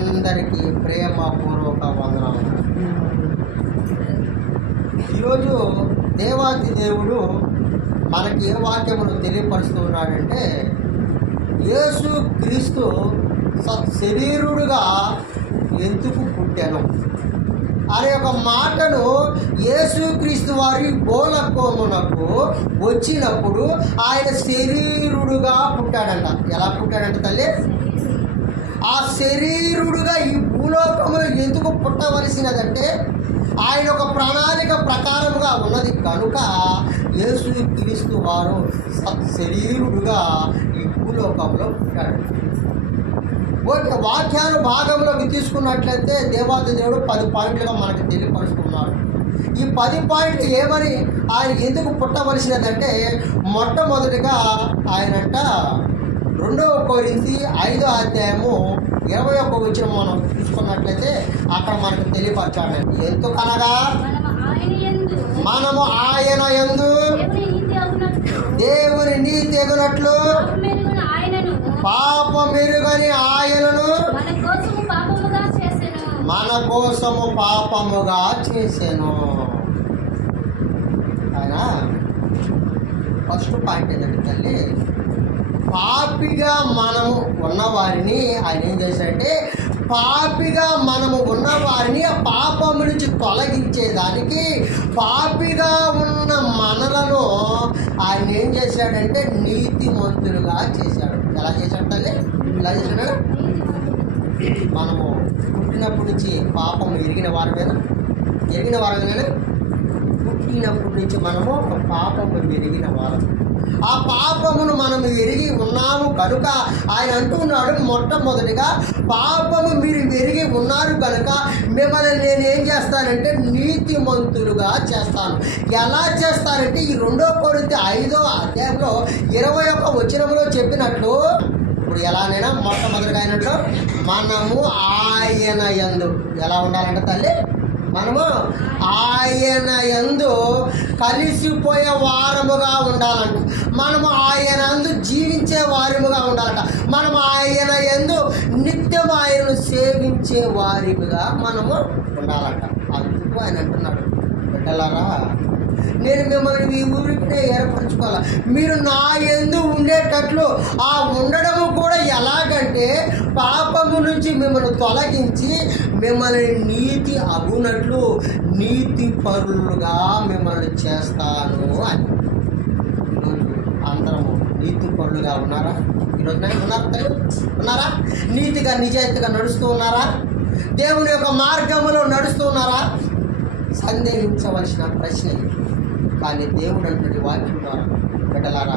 అందరికీ ప్రేమపూర్వక వందనాలు. ఈరోజు దేవాతి దేవుడు మనకి ఏ వాక్యమును తెలియపరుస్తూ ఉన్నాడంటే, యేసు క్రీస్తు శరీరుడుగా ఎందుకు పుట్టాను అనే ఒక మాటను యేసుక్రీస్తు వారి బోలకోమునకు వచ్చినప్పుడు ఆయన శరీరుడుగా పుట్టాడంట. ఎలా పుట్టాడంట తల్లి? ఆ శరీరుడుగా ఈ భూలోకములో ఎందుకు పుట్టవలసినదంటే ఆయన ఒక ప్రణాళిక ప్రకారముగా ఉన్నది కనుక యేసుక్రీస్తు వారు శరీరుడుగా ఈ భూలోకంలో పుట్టాడు. ఓకే, వాక్యాలు భాగంలోకి తీసుకున్నట్లయితే దేవాది దేవుడు 10 పాయింట్లుగా మనకు తెలియపరుచుకున్నాడు. ఈ 10 పాయింట్లు ఏమని ఆయన ఎందుకు పుట్టవలసినదంటే, మొట్టమొదటిగా ఆయనంట 2 కొరింథీ 5వ అధ్యాయము 21వ వచనం మనం చూసుకున్నట్లయితే అక్కడ మనకు తెలియపరచాడు. ఎందుకనగా మనము ఆయన యందు దేవుని నీతి ఎగునట్లు పాపమెరుగని ఆయనను మన కోసము పాపముగా చేసాను. ఆయన ఫస్ట్ పాయింట్ ఏంటంటే తల్లి, పాపిగా మనము ఉన్నవారిని ఆయన ఏం చేశాడంటే, పాపిగా మనము ఉన్నవారిని ఆ పాపము నుంచి తొలగించేదానికి పాపిగా ఉన్న మనలను ఆయన ఏం చేశాడంటే నీతిమంతులుగా చేశాడు. ఎలా చేశాడు తల్లి? ఎలా చేశాడు? మనము పుట్టినప్పటి నుంచి పాపము ఎరిగిన వారమేనా? పుట్టినప్పటి నుంచి మనము పాపము ఎరిగిన వారం. ఆ పాపమును మనం ఎరిగి ఉన్నాము కనుక ఆయన అంటున్నాడు, మొట్టమొదటిగా పాపము మీరు ఎరిగి ఉన్నారు కనుక మిమ్మల్ని నేను ఏం చేస్తానంటే నీతిమంతులుగా చేస్తాను. ఎలా చేస్తానంటే ఈ 2 కొరింథీ 5వ అధ్యాయంలో 21వ వచనంలో చెప్పినట్లు, ఇప్పుడు ఎలానైనా మొట్టమొదటిగా అయినట్లు మనము ఆయన యందు ఎలా ఉండాలంటే తల్లి, మనము ఆయన యందు కలిసిపోయే వారముగా ఉండాలంట. మనము ఆయన యందు జీవించే వారముగా ఉండాలంట. మనము ఆయన యందు నిత్యం ఆయనను సేవించే వారిగా మనము ఉండాలంట. అందుకు ఆయన అంటున్నాడు, బిడ్డలారా నేను మిమ్మల్ని మీ ఊరికే ఏర్పరచుకోవాలి, మీరు నా యందు ఉండేటట్లు. ఆ ఉండడము కూడా ఎలాగంటే పాపము నుంచి మిమ్మల్ని తొలగించి మిమ్మల్ని నీతి అగునట్లు నీతి పరులుగా మిమ్మల్ని చేస్తాను అని. ఈరోజు అందరము నీతి పరులుగా ఉన్నారా? ఈరోజు ఉన్నారా? నీతిగా నిజాయితీగా నడుస్తూ ఉన్నారా? దేవుని యొక్క మార్గంలో నడుస్తూ ఉన్నారా? సందేహించవలసిన ప్రశ్న. కానీ దేవుడు అంటున్న వాక్యం ద్వారా, బిడ్డలారా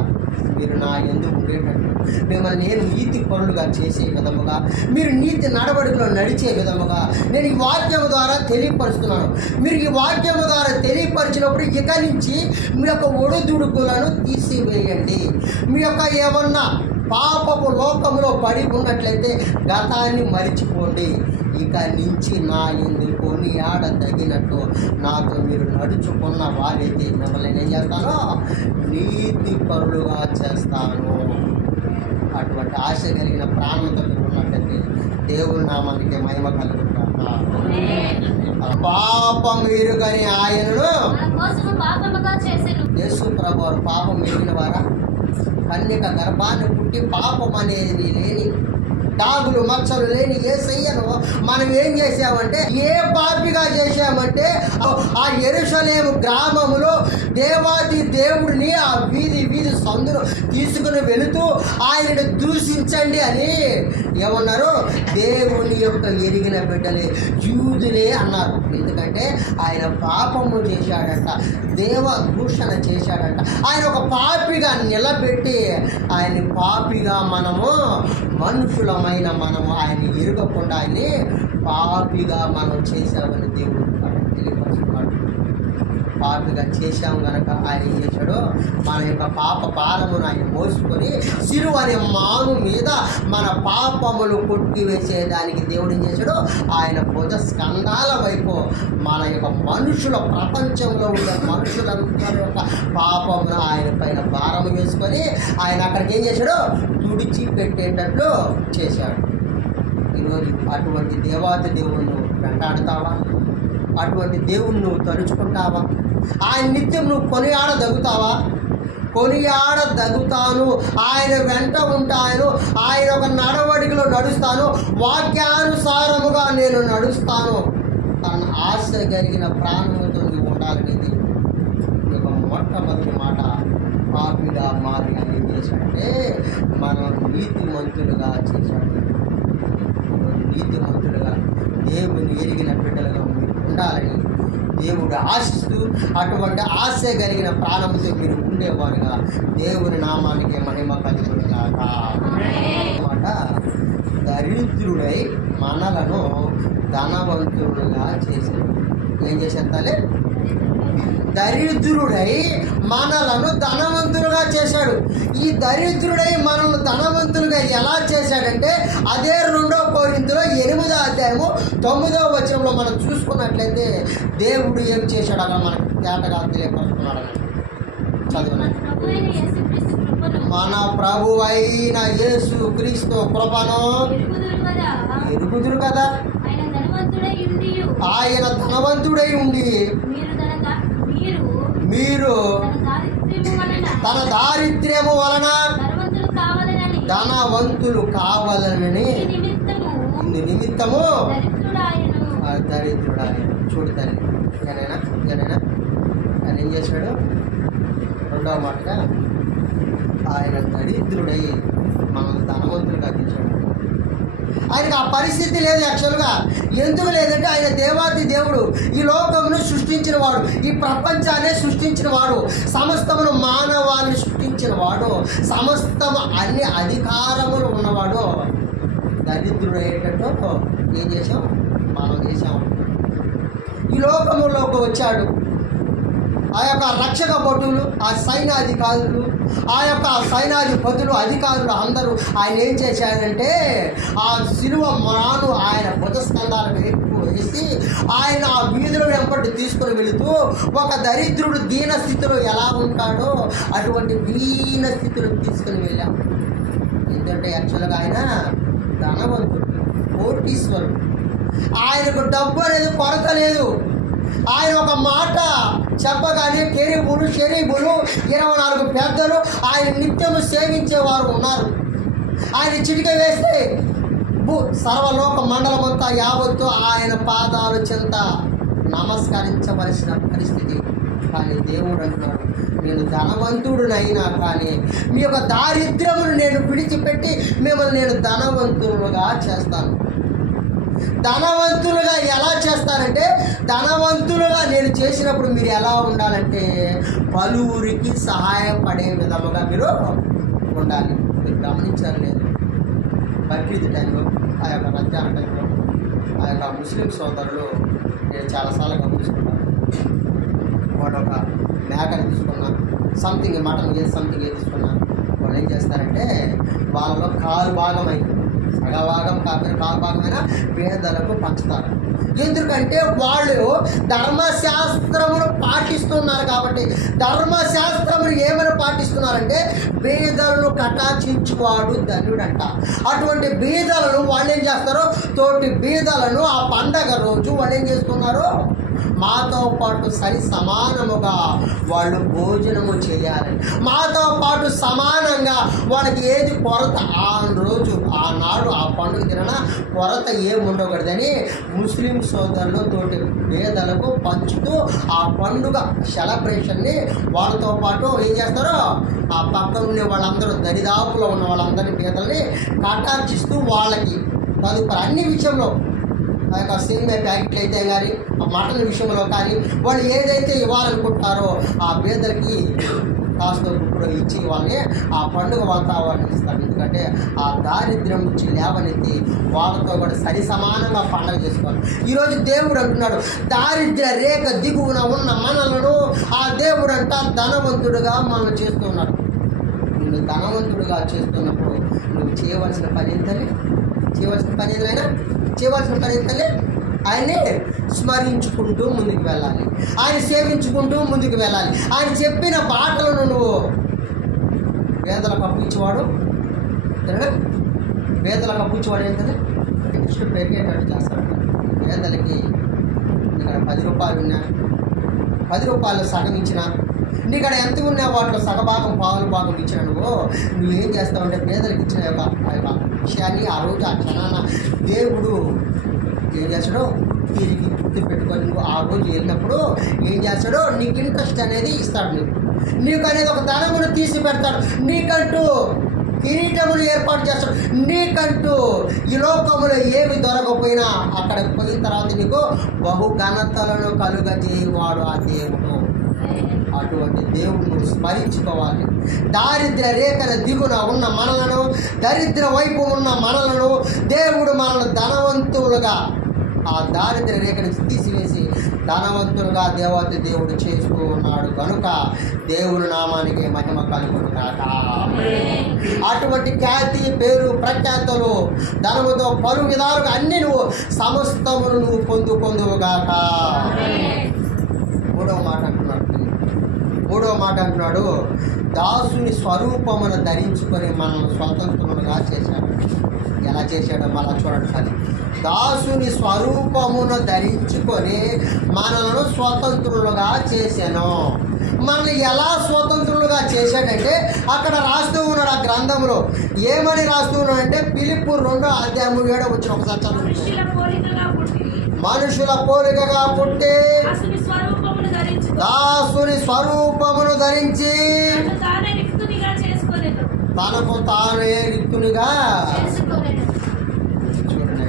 మీరు నా యందు ఉండేటట్లు మిమ్మల్ని నేను నీతి పరులుగా చేసే విధముగా, మీరు నీతి నడవడికలో నడిచే విధముగా నేను ఈ వాక్యము ద్వారా తెలియపరుస్తున్నాను. మీరు ఈ వాక్యము ద్వారా తెలియపరిచినప్పుడు ఇక నుంచి మీ యొక్క ఒడుదుడుకులను తీసివేయండి. మీ యొక్క ఏమన్నా పాపపు లోకంలో పడి ఉన్నట్లయితే గతాన్ని మరిచిపోండి. ఇక నుంచి నా ఎందుకు నీ ఆడ తగినట్టు నాతో మీరు నడుచుకున్న వారైతే మిమ్మల్ని ఏం చేస్తానో నీతి పరులుగా చేస్తాను. అటువంటి ఆశ కలిగిన ప్రాణంతో మీరు ఉన్నట్లయితే దేవుని నామానికి మహిమ కలుగుతాను. పాపం ఎరుగని ఆయనను యేసు ప్రభువు పాపం ఎరిగిన వారా? కన్యక గర్భాన్ని పుట్టి పాపం అనేది లేని, డాగులు మచ్చలు లేని యేసయ్యను మనం ఏం చేసామంటే, ఏ పాపిగా చేశామంటే ఆ యెరూషలేము గ్రామములో దేవాది దేవుడిని ఆ వీధి సందును తీసుకుని వెళుతూ ఆయనను దూషించండి అని ఏమన్నారు? దేవుని యొక్క ఎరిగిన బిడ్డలే యూదులే అన్నారు. ఎందుకంటే ఆయన పాపము చేశాడంట, దేవ దూషణ చేశాడంట. ఆయన ఒక పాపిగా నిలబెట్టి ఆయన పాపిగా మనము మనుషులమైన మనము ఆయన ఎరుగకుండా ఆయన్ని పాపిగా మనం చేశామని దేవుడు తెలియపరుస్తున్నాడు. పాపిగా చేశాము కనుక ఆయన ఏం చేశాడో మన యొక్క పాప భారమును ఆయన మోసుకొని సిలువ అనే మాను మీద మన పాపములు కొట్టివేసేదానికి దేవుడు ఏం చేశాడో ఆయన భుజ స్కంధాల వైపు మన యొక్క మనుషుల ప్రపంచంలో ఉండే మనుషులందరి యొక్క పాపమును ఆయన పైన భారం వేసుకొని ఆయన అక్కడికి ఏం చేశాడో తుడిచి పెట్టేటట్లు చేశాడు. ఈరోజు అటువంటి దేవాతి దేవుణ్ణి వెంటాడుతావా? అటువంటి దేవుణ్ణి నువ్వు తలుచుకుంటావా? ఆయన నిత్యం నువ్వు కొనియాడదగుతాను, ఆయన వెంట ఉంటాను, ఆయన ఒక నడవడికలో నడుస్తాను, వాక్యానుసారముగా నేను నడుస్తాను. తన ఆశ కలిగిన ప్రాణంతో నువ్వు ఉండాలనేది ఒక మొట్టమొదటి మాట. పాపిగా మారి అని చేశాడంటే మనం నీతిమంతులుగా చేశాడు. నీతిమంతులుగా దేవుని ఎరిగిన బిడ్డలుగా మీరు ఉండాలని దేవుడు ఆశిస్తూ అటువంటి ఆశ కలిగిన ప్రాణంతో మీరు ఉండేవారుగా దేవుని నామానికి మహిమ కలుగునుగాక. మాట దరిద్రుడై మనలను ధనవంతులుగా చేశాడు. ఏం చేసేస్తాలే? దరిద్రుడై మనలను ధనవంతులుగా చేశాడు. ఈ దరిద్రుడై మనల్ని ధనవంతులుగా ఎలా చేశాడంటే అదే 2 కొరింథీయుల 8వ అధ్యాయము 9వ వచనంలో మనం చూసుకున్నట్లయితే దేవుడు ఏం చేశాడు అలా మనకు తేటగా తెలియపరుస్తున్నాడు. చదువునండి. మన ప్రభువైన యేసు క్రీస్తు కృపను ఎరుగుదురు కదా. ఆయన ధనవంతుడై ఉండి మీరు తన దారిద్ర్యము వలన ధనవంతులు కావాలని నిమిత్తము దరిద్రుడాయన. చూడు తల్లి, జనైనా ఆయన ఏం చేశాడు? 2వ మాటగా ఆయన దరిద్రుడై మనల్ని ధనవంతులుగా తీశాడు. ఆయనకు ఆ పరిస్థితి లేదు. యాక్చువల్గా ఎందుకు లేదంటే ఆయన దేవాది దేవుడు, ఈ లోకమును సృష్టించిన వాడు, ఈ ప్రపంచాన్ని సృష్టించిన వాడు, సమస్తమును మానవాన్ని సృష్టించిన వాడు, సమస్తము అన్ని అధికారములు ఉన్నవాడు. దరిద్రుడు అయ్యేటట్టు ఏం చేసాం? మనం చేసాం. ఈ లోకములోకి వచ్చాడు. ఆ యొక్క రక్షక భటులు, ఆ సైన్యాధికారులు, ఆ యొక్క సైన్యాధిపతులు, అధికారులు అందరూ ఆయన ఏం చేశారంటే ఆ శిలువ మాను ఆయన భుజస్కంధాలకు ఎక్కువ వేసి ఆయన ఆ వీధుల వెంబడి తీసుకుని వెళుతూ ఒక దరిద్రుడు దీన స్థితిలో ఎలా ఉంటాడో అటువంటి దీన స్థితిలో తీసుకుని వెళ్ళాం. ఎందుకంటే యాక్చువల్గా ఆయన ధనవంతుడు, కోటీశ్వరుడు. ఆయనకు డబ్బు అనేది కొరత లేదు. ఆయన ఒక మాట చెప్పగానే కెరీబులు 24 పెద్దలు ఆయన నిత్యము సేవించేవారు ఉన్నారు. ఆయన చిటిక వేస్తే సర్వలోక మండలమంతా యావత్తు ఆయన పాదాలు చెంత నమస్కరించవలసిన పరిస్థితి. కానీ దేవుడు అంటున్నాడు, నేను ధనవంతుడునైనా కానీ మీ యొక్క దారిద్ర్యమును నేను విడిచిపెట్టి మిమ్మల్ని నేను ధనవంతులుగా చేస్తాను. ధనవంతులుగా ఎలా చేస్తారంటే, ధనవంతులుగా నేను చేసినప్పుడు మీరు ఎలా ఉండాలంటే పలువురికి సహాయపడే విధముగా మీరు ఉండాలి. మీరు గమనించారు లేదు? బక్రీద్ టైంలో, ఆ యొక్క రంజాన్ టైంలో ఆ యొక్క ముస్లిం సోదరులు నేను చాలాసార్లు గమనిస్తున్నాను. వాడు ఒక మేకని తీసుకున్నా, సంథింగ్ మటన్ సంథింగ్ తీసుకున్నా, వాళ్ళు ఏం చేస్తారంటే వాళ్ళలో కాలు భాగమైంది, సగభాగం కాకపోయినా కాలు భాగమైన పేదలకు పంచుతారు. ఎందుకంటే వాళ్ళు ధర్మశాస్త్రమును పాటిస్తున్నారు కాబట్టి. ధర్మశాస్త్రమును ఏమైనా పాటిస్తున్నారంటే బీదలను కటాక్షించువాడు ధన్యుడంట. అటువంటి బీదలను వాళ్ళు ఏం చేస్తారో, తోటి బీదలను ఆ పండగ రోజు వాళ్ళు ఏం చేస్తున్నారు, మాతో పాటు సరి సమానముగా వాళ్ళు భోజనము చేయాలి. మాతో పాటు సమానంగా వాళ్ళకి ఏది కొరత ఆ రోజు ఆనాడు ఆ పండుగ తిన కొరత ఏముండకూడదని ముస్లిం సోదరులు తోటి పేదలకు పంచుతూ ఆ పండుగ సెలబ్రేషన్ని వాళ్ళతో పాటు ఏం చేస్తారో ఆ పక్కన ఉండే వాళ్ళందరూ దరిదాపులో ఉన్న వాళ్ళందరినీ పేదల్ని కటాక్షిస్తూ వాళ్ళకి తదుపరి అన్ని విషయంలో ఆ యొక్క సేమియా ప్యాకెట్లు అయితే కానీ, ఆ మటన్ విషయంలో కానీ వాళ్ళు ఏదైతే ఇవ్వాలనుకుంటారో ఆ పేదలకి కాస్త ఇప్పుడు ఇచ్చి వాళ్ళని ఆ పండుగ వాతావరణం ఇస్తారు. ఎందుకంటే ఆ దారిద్ర్యం నుంచి లేవనెత్తి వాళ్ళతో కూడా సరి సమానంగా పండుగ చేసుకోవాలి. ఈరోజు దేవుడు అంటున్నాడు, దారిద్ర్య రేఖ దిగువన ఉన్న మనలను ఆ దేవుడు అంట ధనవంతుడుగా మనం చేస్తున్నాడు. నువ్వు ధనవంతుడుగా చేస్తున్నప్పుడు నువ్వు చేయవలసిన పని ఏంటని, చేయవలసిన పని ఏంటంటే ఆయన్ని స్మరించుకుంటూ ముందుకు వెళ్ళాలి, ఆయన సేవించుకుంటూ ముందుకు వెళ్ళాలి. ఆయన చెప్పిన బాటలను నువ్వు పేదలకు అప్పించేవాడు, పేదలకు అప్పించేవాడు ఏంటంటే దృష్టి పెరిగేటట్టు చేస్తాడు. పేదలకి ఇక్కడ 10 రూపాయలు ఉన్నా 10 రూపాయలు సగం ఇచ్చినా, నీకడ ఎంత ఉన్నా వాటిలో సగభాగం పావుల భాగం ఇచ్చిన నువ్వేం చేస్తావంటే పేదలకు ఇచ్చిన ఆ యొక్క విషయాన్ని ఆ రోజు ఆ క్షణాన దేవుడు ఏం చేస్తాడో తిరిగి గుర్తు పెట్టుకొని నువ్వు ఆ రోజు వెళ్ళినప్పుడు ఏం చేస్తాడో నీకు ఇంట్రెస్ట్ అనేది ఇస్తాడు. నీకు అనేది ఒక ధనమును తీసి పెడతాడు, నీకంటూ కిరీటములు ఏర్పాటు చేస్తాడు, నీకంటూ ఈ లోకములో ఏమి దొరకపోయినా అక్కడ పోయిన తర్వాత నీకు బహు ఘనతలను కలుగజేయవాడు ఆ దేవుడు. అటువంటి దేవుడు స్మరించుకోవాలి. దారిద్ర్య రేఖల దిగున ఉన్న మనలను, దరిద్ర వైపు ఉన్న మనలను దేవుడు మనల్ని ధనవంతులుగా ఆ దారిద్ర్య రేఖను తీసివేసి ధనవంతులుగా దేవత దేవుడు చేస్తూ ఉన్నాడు కనుక దేవుని నామానికి మహిమ కలుగును గాక. అటువంటి ఖ్యాతి, పేరు, ప్రఖ్యాతులు, ధనముతో పలు విధాలుగా అన్ని నువ్వు సమస్తమును నువ్వు పొందుగాక. మూడవ మాట అంటున్నాడు, దాసుని స్వరూపమును ధరించుకొని మనల్ని స్వతంత్రులుగా చేశాడు. ఎలా చేశాడో మళ్ళా చూడండి. అది దాసుని స్వరూపమును ధరించుకొని మనలను స్వతంత్రులుగా చేశాను. మనల్ని ఎలా స్వతంత్రులుగా చేశాడంటే అక్కడ రాస్తూ ఉన్నాడు ఆ గ్రంథంలో. ఏమని రాస్తూ ఉన్నాడంటే ఫిలిప్పీ 2:7 వచ్చిన ఒకసారి చదువు. మనుషుల పోలికగా పుట్టి దాసుని స్వరూపమును ధరించి తనకు తానే రిక్తునిగా చూడండి.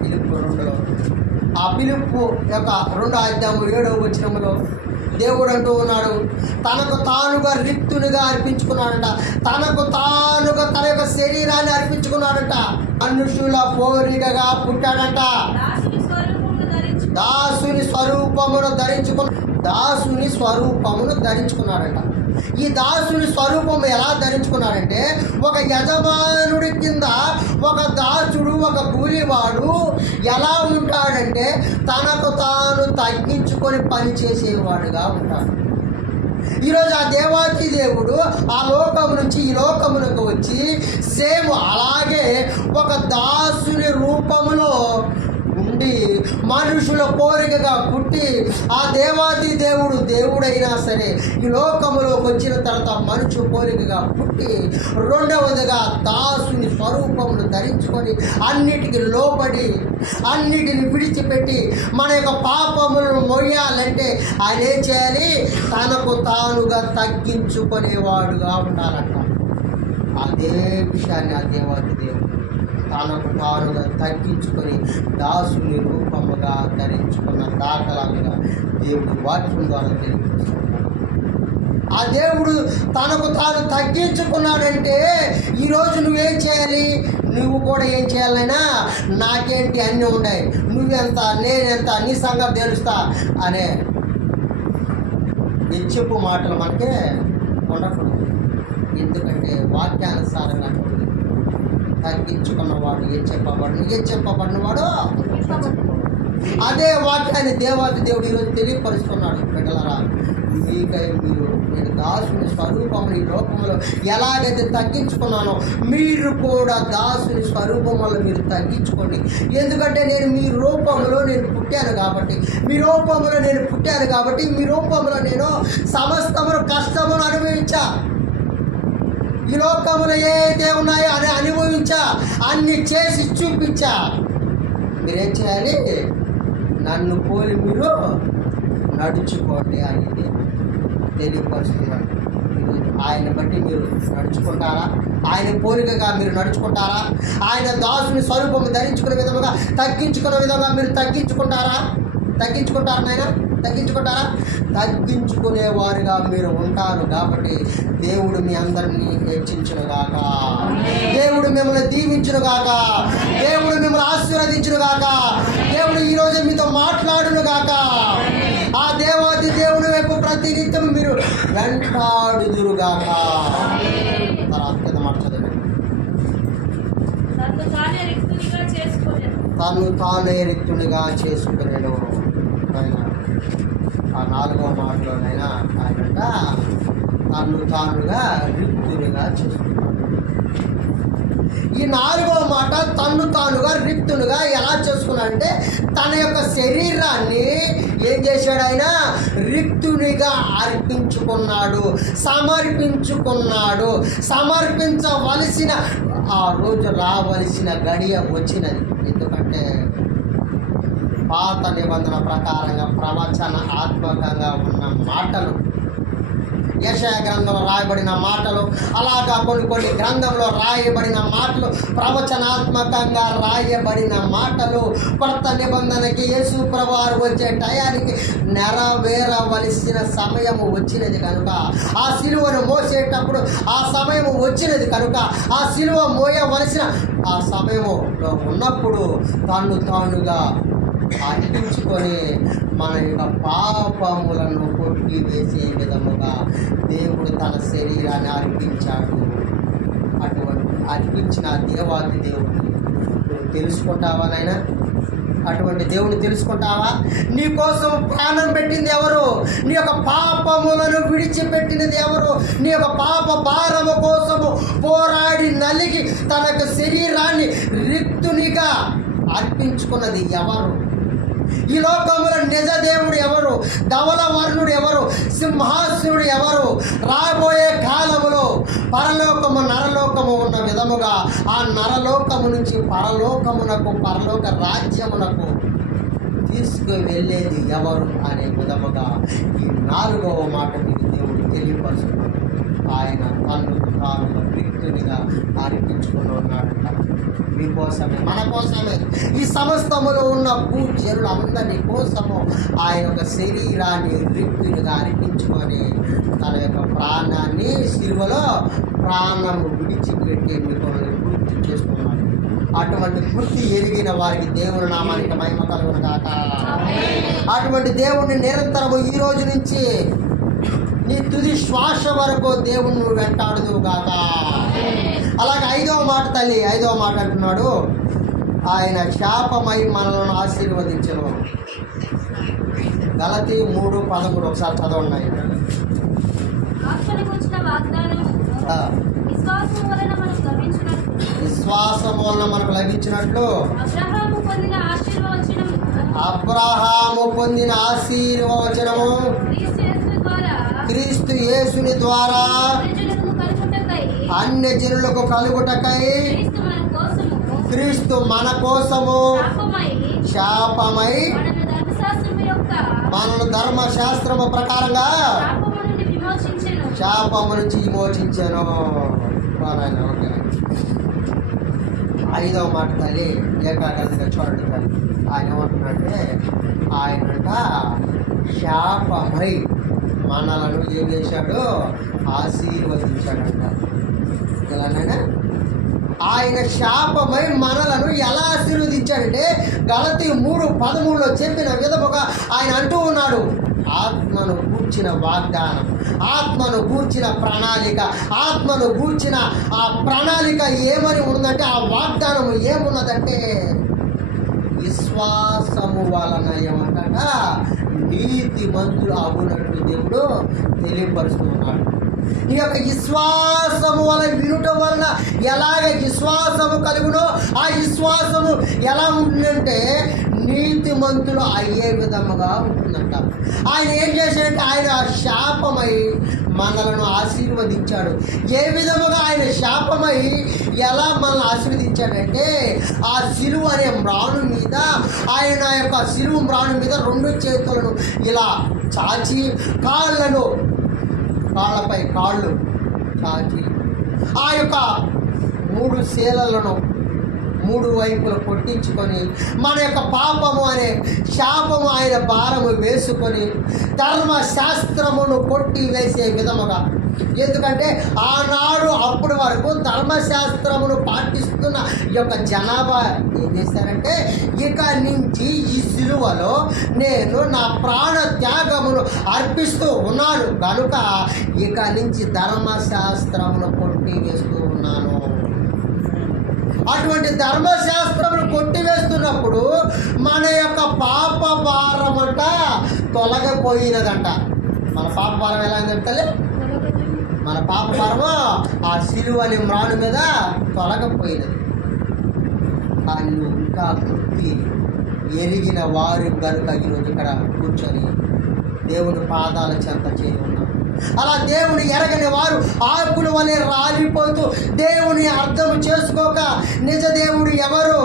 ఫిలిప్పీ 2లో ఆ ఫిలిప్పీ యొక్క 2:7 వచనములో దేవుడు అంటూ ఉన్నాడు, తనకు తానుగా రిక్తునిగా అర్పించుకున్నాడంట. తనకు తానుగా తన యొక్క శరీరాన్ని అర్పించుకున్నాడంట. మనుషుల పోలికగా పుట్టాడంట. దాసుని స్వరూపమును ధరించుకున్నాడంట. ఈ దాసుని స్వరూపం ఎలా ధరించుకున్నాడంటే ఒక యజమానుడి కింద ఒక దాసుడు, ఒక కూలివాడు ఎలా ఉంటాడంటే తనకు తాను తగ్గించుకొని పనిచేసేవాడుగా ఉంటాడు. ఈరోజు ఆ దేవాతి దేవుడు ఆ లోకము నుంచి ఈ లోకమునకు వచ్చి సేమ్ అలాగే ఒక దాసుని రూపములో ఉండి మనుషుల పోలికగా పుట్టి ఆ దేవాది దేవుడైనా సరే ఈ లోకములోకి వచ్చిన తర్వాత మనుషు పోలికగా పుట్టి రెండవదిగా దాసుని స్వరూపమును ధరించుకొని అన్నిటికీ లోబడి అన్నిటిని విడిచిపెట్టి మన యొక్క పాపములను మోయాలంటే ఆయన ఏం చేయాలి? తనకు తానుగా తగ్గించుకునేవాడుగా ఉండాలంట. అదే విషయాన్ని ఆ దేవాది దేవుడు తనకు తానుగా తగ్గించుకొని దాసుని రూపముగా ధరించుకున్న దాఖలాలుగా దేవుడు వాక్యం ద్వారా తెలియజేస్తున్నాడు. ఆ దేవుడు తనకు తాను తగ్గించుకున్నాడంటే ఈరోజు నువ్వేం చేయాలి? నువ్వు కూడా ఏం చేయాలైనా నాకేంటి అన్నీ ఉన్నాయి, నువ్వెంత నేనెంత, నీ సంగతి తెలుస్తా అనే హెచ్చింపు మాటలు మనకే ఉండకూడదు. ఎందుకంటే వాక్యానుసారంగా తగ్గించుకున్నవాడు చెప్పబడినవాడు అదే వాక్యాన్ని దేవాది దేవుడు ఈరోజు తెలియపరుస్తున్నాడు. బిడ్డలారా, మీకై నేను దాసుని స్వరూపమును ఈ లోకంలో ఎలాగైతే తగ్గించుకున్నానో మీరు కూడా దాసుని స్వరూపంలో మీరు తగ్గించుకోండి. ఎందుకంటే నేను మీ రూపంలో పుట్టాను కాబట్టి మీ రూపంలో నేను సమస్తమును కష్టమును అనుభవించా. ఈ లోకములు ఏదైతే ఉన్నాయో అని అనుభవించా, అన్ని చేసి చూపించా. మీరేం చేయాలి? నన్ను పోలి మీరు నడుచుకోండి అనేది తెలియపరుస్తున్నాడు. ఆయన బట్టి మీరు నడుచుకుంటారా? ఆయన పోలికగా మీరు నడుచుకుంటారా? ఆయన దాసుని స్వరూపము ధరించుకునే విధముగా తగ్గించుకునే విధంగా మీరు తగ్గించుకుంటారా నాయన? తగ్గించుకునేవారుగా మీరు ఉంటారు కాబట్టి దేవుడు మీ అందరినీ హెచ్చించునుగాక, దేవుడు మిమ్మల్ని దీవించునుగాక, దేవుడు మిమ్మల్ని ఆశీర్వదించునుగాక, దేవుడు ఈరోజు మీతో మాట్లాడునుగాక. ఆ దేవాది దేవుని వైపు ప్రతినిత్యం మీరు వెంటాడుదురుగాక. తను తానే రిక్తునిగా చేసుకునేను. ఆ 4వ మాటలోనైనా ఆయనంట తను తానుగా రిక్తునిగా చేసుకున్నాడు. ఈ 4వ మాట తన్ను తానుగా రిక్తునుగా ఎలా చేసుకున్నాడంటే తన యొక్క శరీరాన్ని ఏం చేశాడు? ఆయన రిక్తునిగా అర్పించుకున్నాడు, సమర్పించుకున్నాడు. సమర్పించవలసిన ఆ రోజు రావలసిన గడియ వచ్చినది. ఎందుకంటే పాత నిబంధన ప్రకారంగా ప్రవచన ఆత్మకంగా ఉన్న మాటలు, యెషయా గ్రంథంలో రాయబడిన మాటలు, అలాగా కొన్ని గ్రంథంలో రాయబడిన మాటలు, ప్రవచనాత్మకంగా రాయబడిన మాటలు కొత్త నిబంధనకి యేసు ప్రభువారు వచ్చే టయానికి నెరవేరవలసిన సమయము వచ్చినది కనుక, ఆ సిలువను మోసేటప్పుడు ఆ సమయము వచ్చినది కనుక, ఆ సిలువ మోయవలసిన ఆ సమయంలో ఉన్నప్పుడు తానుగా అర్పించుకొని మన యొక్క పాపములను కొట్టివేసే విధముగా దేవుడు తన శరీరాన్ని అర్పించాడు. అటువంటి అర్పించిన దేవాది దేవుడిని నువ్వు తెలుసుకుంటావా నాయనా? అటువంటి దేవుడిని తెలుసుకుంటావా? నీ కోసం ప్రాణం పెట్టింది ఎవరు? నీ యొక్క పాపములను విడిచిపెట్టినది ఎవరు? నీ యొక్క పాప భారము కోసము పోరాడి నలిగి తన యొక్క శరీరాన్ని రిక్తునిగా అర్పించుకున్నది ఎవరు? ఈ లోకములో నిజ దేవుడు ఎవరు? ధవల వర్ణుడు ఎవరు? సింహాసనుడు ఎవరు? రాబోయే కాలములో పరలోకము నరలోకము ఉన్న విధముగా ఆ నరలోకము నుంచి పరలోకమునకు, పరలోక రాజ్యమునకు తీసుకువెళ్ళేది ఎవరు అనే విధముగా ఈ 4వ మాట మీకు దేవుడు తెలియపరుస్తున్నాడు. ఆయన తాను రిక్తునిగా అర్పించుకుని ఉన్నాడంట. మీకోసమే, మన కోసమే, ఈ సమస్తములో ఉన్న పూజ్యులు అందరి కోసము ఆయన యొక్క శరీరాన్ని రిక్తునిగా అర్పించుకొని తన యొక్క ప్రాణాన్ని సిలువలో ప్రాణము విడిచిపెట్టి మిమ్మల్ని గుర్తు చేసుకున్నాడు. అటువంటి గుర్తి ఎరిగిన వారికి దేవుని నామానికి మహిమ కలుగును గాక. అటువంటి దేవుణ్ణి నిరంతరము ఈ రోజు నుంచి నీ తుది శ్వాస వరకు దేవుణ్ణి వెంటాడుదువు గాక. అలాగే 5వ మాట తల్లి, 5వ మాట అంటున్నాడు, ఆయన శాపమై మనలను ఆశీర్వదించను. గలతీ 3:13 ఒకసారి చదవండి. విశ్వాసం వలన మనకు లభించినట్లు అబ్రహాము పొందిన ఆశీర్వచనము క్రీస్తు యేసుని ద్వారా అన్య జనులకు కలుగుటకై క్రీస్తు మన కోసము శాపమై మనను ధర్మశాస్త్రము ప్రకారంగా శాపము నుంచి విమోచించాను. 5వ మాట తల్లి ఏకాగ్రతగా చూడండి తల్లి. ఆయన ఏమంటున్నాడంటే ఆయనంట శాపమై మనలను ఏం చేశాడు? ఆశీర్వదించాడంట. ఎలానైనా ఆయన శాపమై మనలను ఎలా ఆశీర్వదించాడంటే గలతీ 3:13 చెప్పిన విధముగా ఆయన అంటూ ఉన్నాడు, ఆత్మను గూర్చిన వాగ్దానం, ఆత్మను గూర్చిన ప్రణాళిక, ఆత్మను గూర్చిన ఆ ప్రణాళిక ఏమని ఉందంటే, ఆ వాగ్దానము ఏమున్నదంటే విశ్వాసము వలన ఏమంటాట నీతి మంతులు అవునట్టు దేవుడు తెలియపరుస్తున్నాడు. ఈ యొక్క విశ్వాసము వలన వినుట వలన ఎలాగ విశ్వాసము కలుగునో ఆ విశ్వాసము ఎలా ఉంటుందంటే నీతిమంతులు అయ్యే విధముగా ఉంటుందంట. ఆయన ఏం చేశాడంటే ఆయన శాపమై మనలను ఆశీర్వదించాడు. ఏ విధముగా ఆయన శాపమై ఎలా మనల్ని ఆశీర్వదించాడంటే ఆ సిలువ అనే మ్రాను మీద, ఆయన యొక్క సిలువ మ్రాను మీద 2 చేతులను ఇలా చాచి కాళ్ళపై కాళ్ళు చాచి ఆ యొక్క 3 శీలలను 3 వైపులు కొట్టించుకొని మన యొక్క పాపము అనే శాపము ఆయన భారము వేసుకొని ధర్మశాస్త్రమును కొట్టి వేసే విధముగా. ఎందుకంటే ఆనాడు అప్పటి వరకు ధర్మశాస్త్రమును పాటిస్తున్న ఈ యొక్క జనాభా ఏం చేశారంటే ఇక నుంచి ఈ సిలువలో నేను నా ప్రాణ త్యాగమును అర్పిస్తూ ఉన్నాను కనుక ఇక నుంచి ధర్మశాస్త్రమును కొట్టి వేస్తూ ఉన్నాను. అటువంటి ధర్మశాస్త్రమును కొట్టివేస్తున్నప్పుడు మన యొక్క పాప భారమంట తొలగిపోయినదంట. మన పాప భారం ఎలా ఉందంటే మన పాప భారము ఆ సిలువ అనే మ్రాను మీద తొలగపోయినది. కానీ నువ్వు ఇంకా గుర్తి ఎరిగిన వారు కనుక ఈరోజు ఇక్కడ కూర్చొని దేవుని పాదాల చెంత చేరి ఉన్నాం. అలా దేవుని ఎరగని వారు ఆకుల వలె రాలిపోతూ దేవుని అర్థం చేసుకోక నిజ దేవుడు ఎవరు,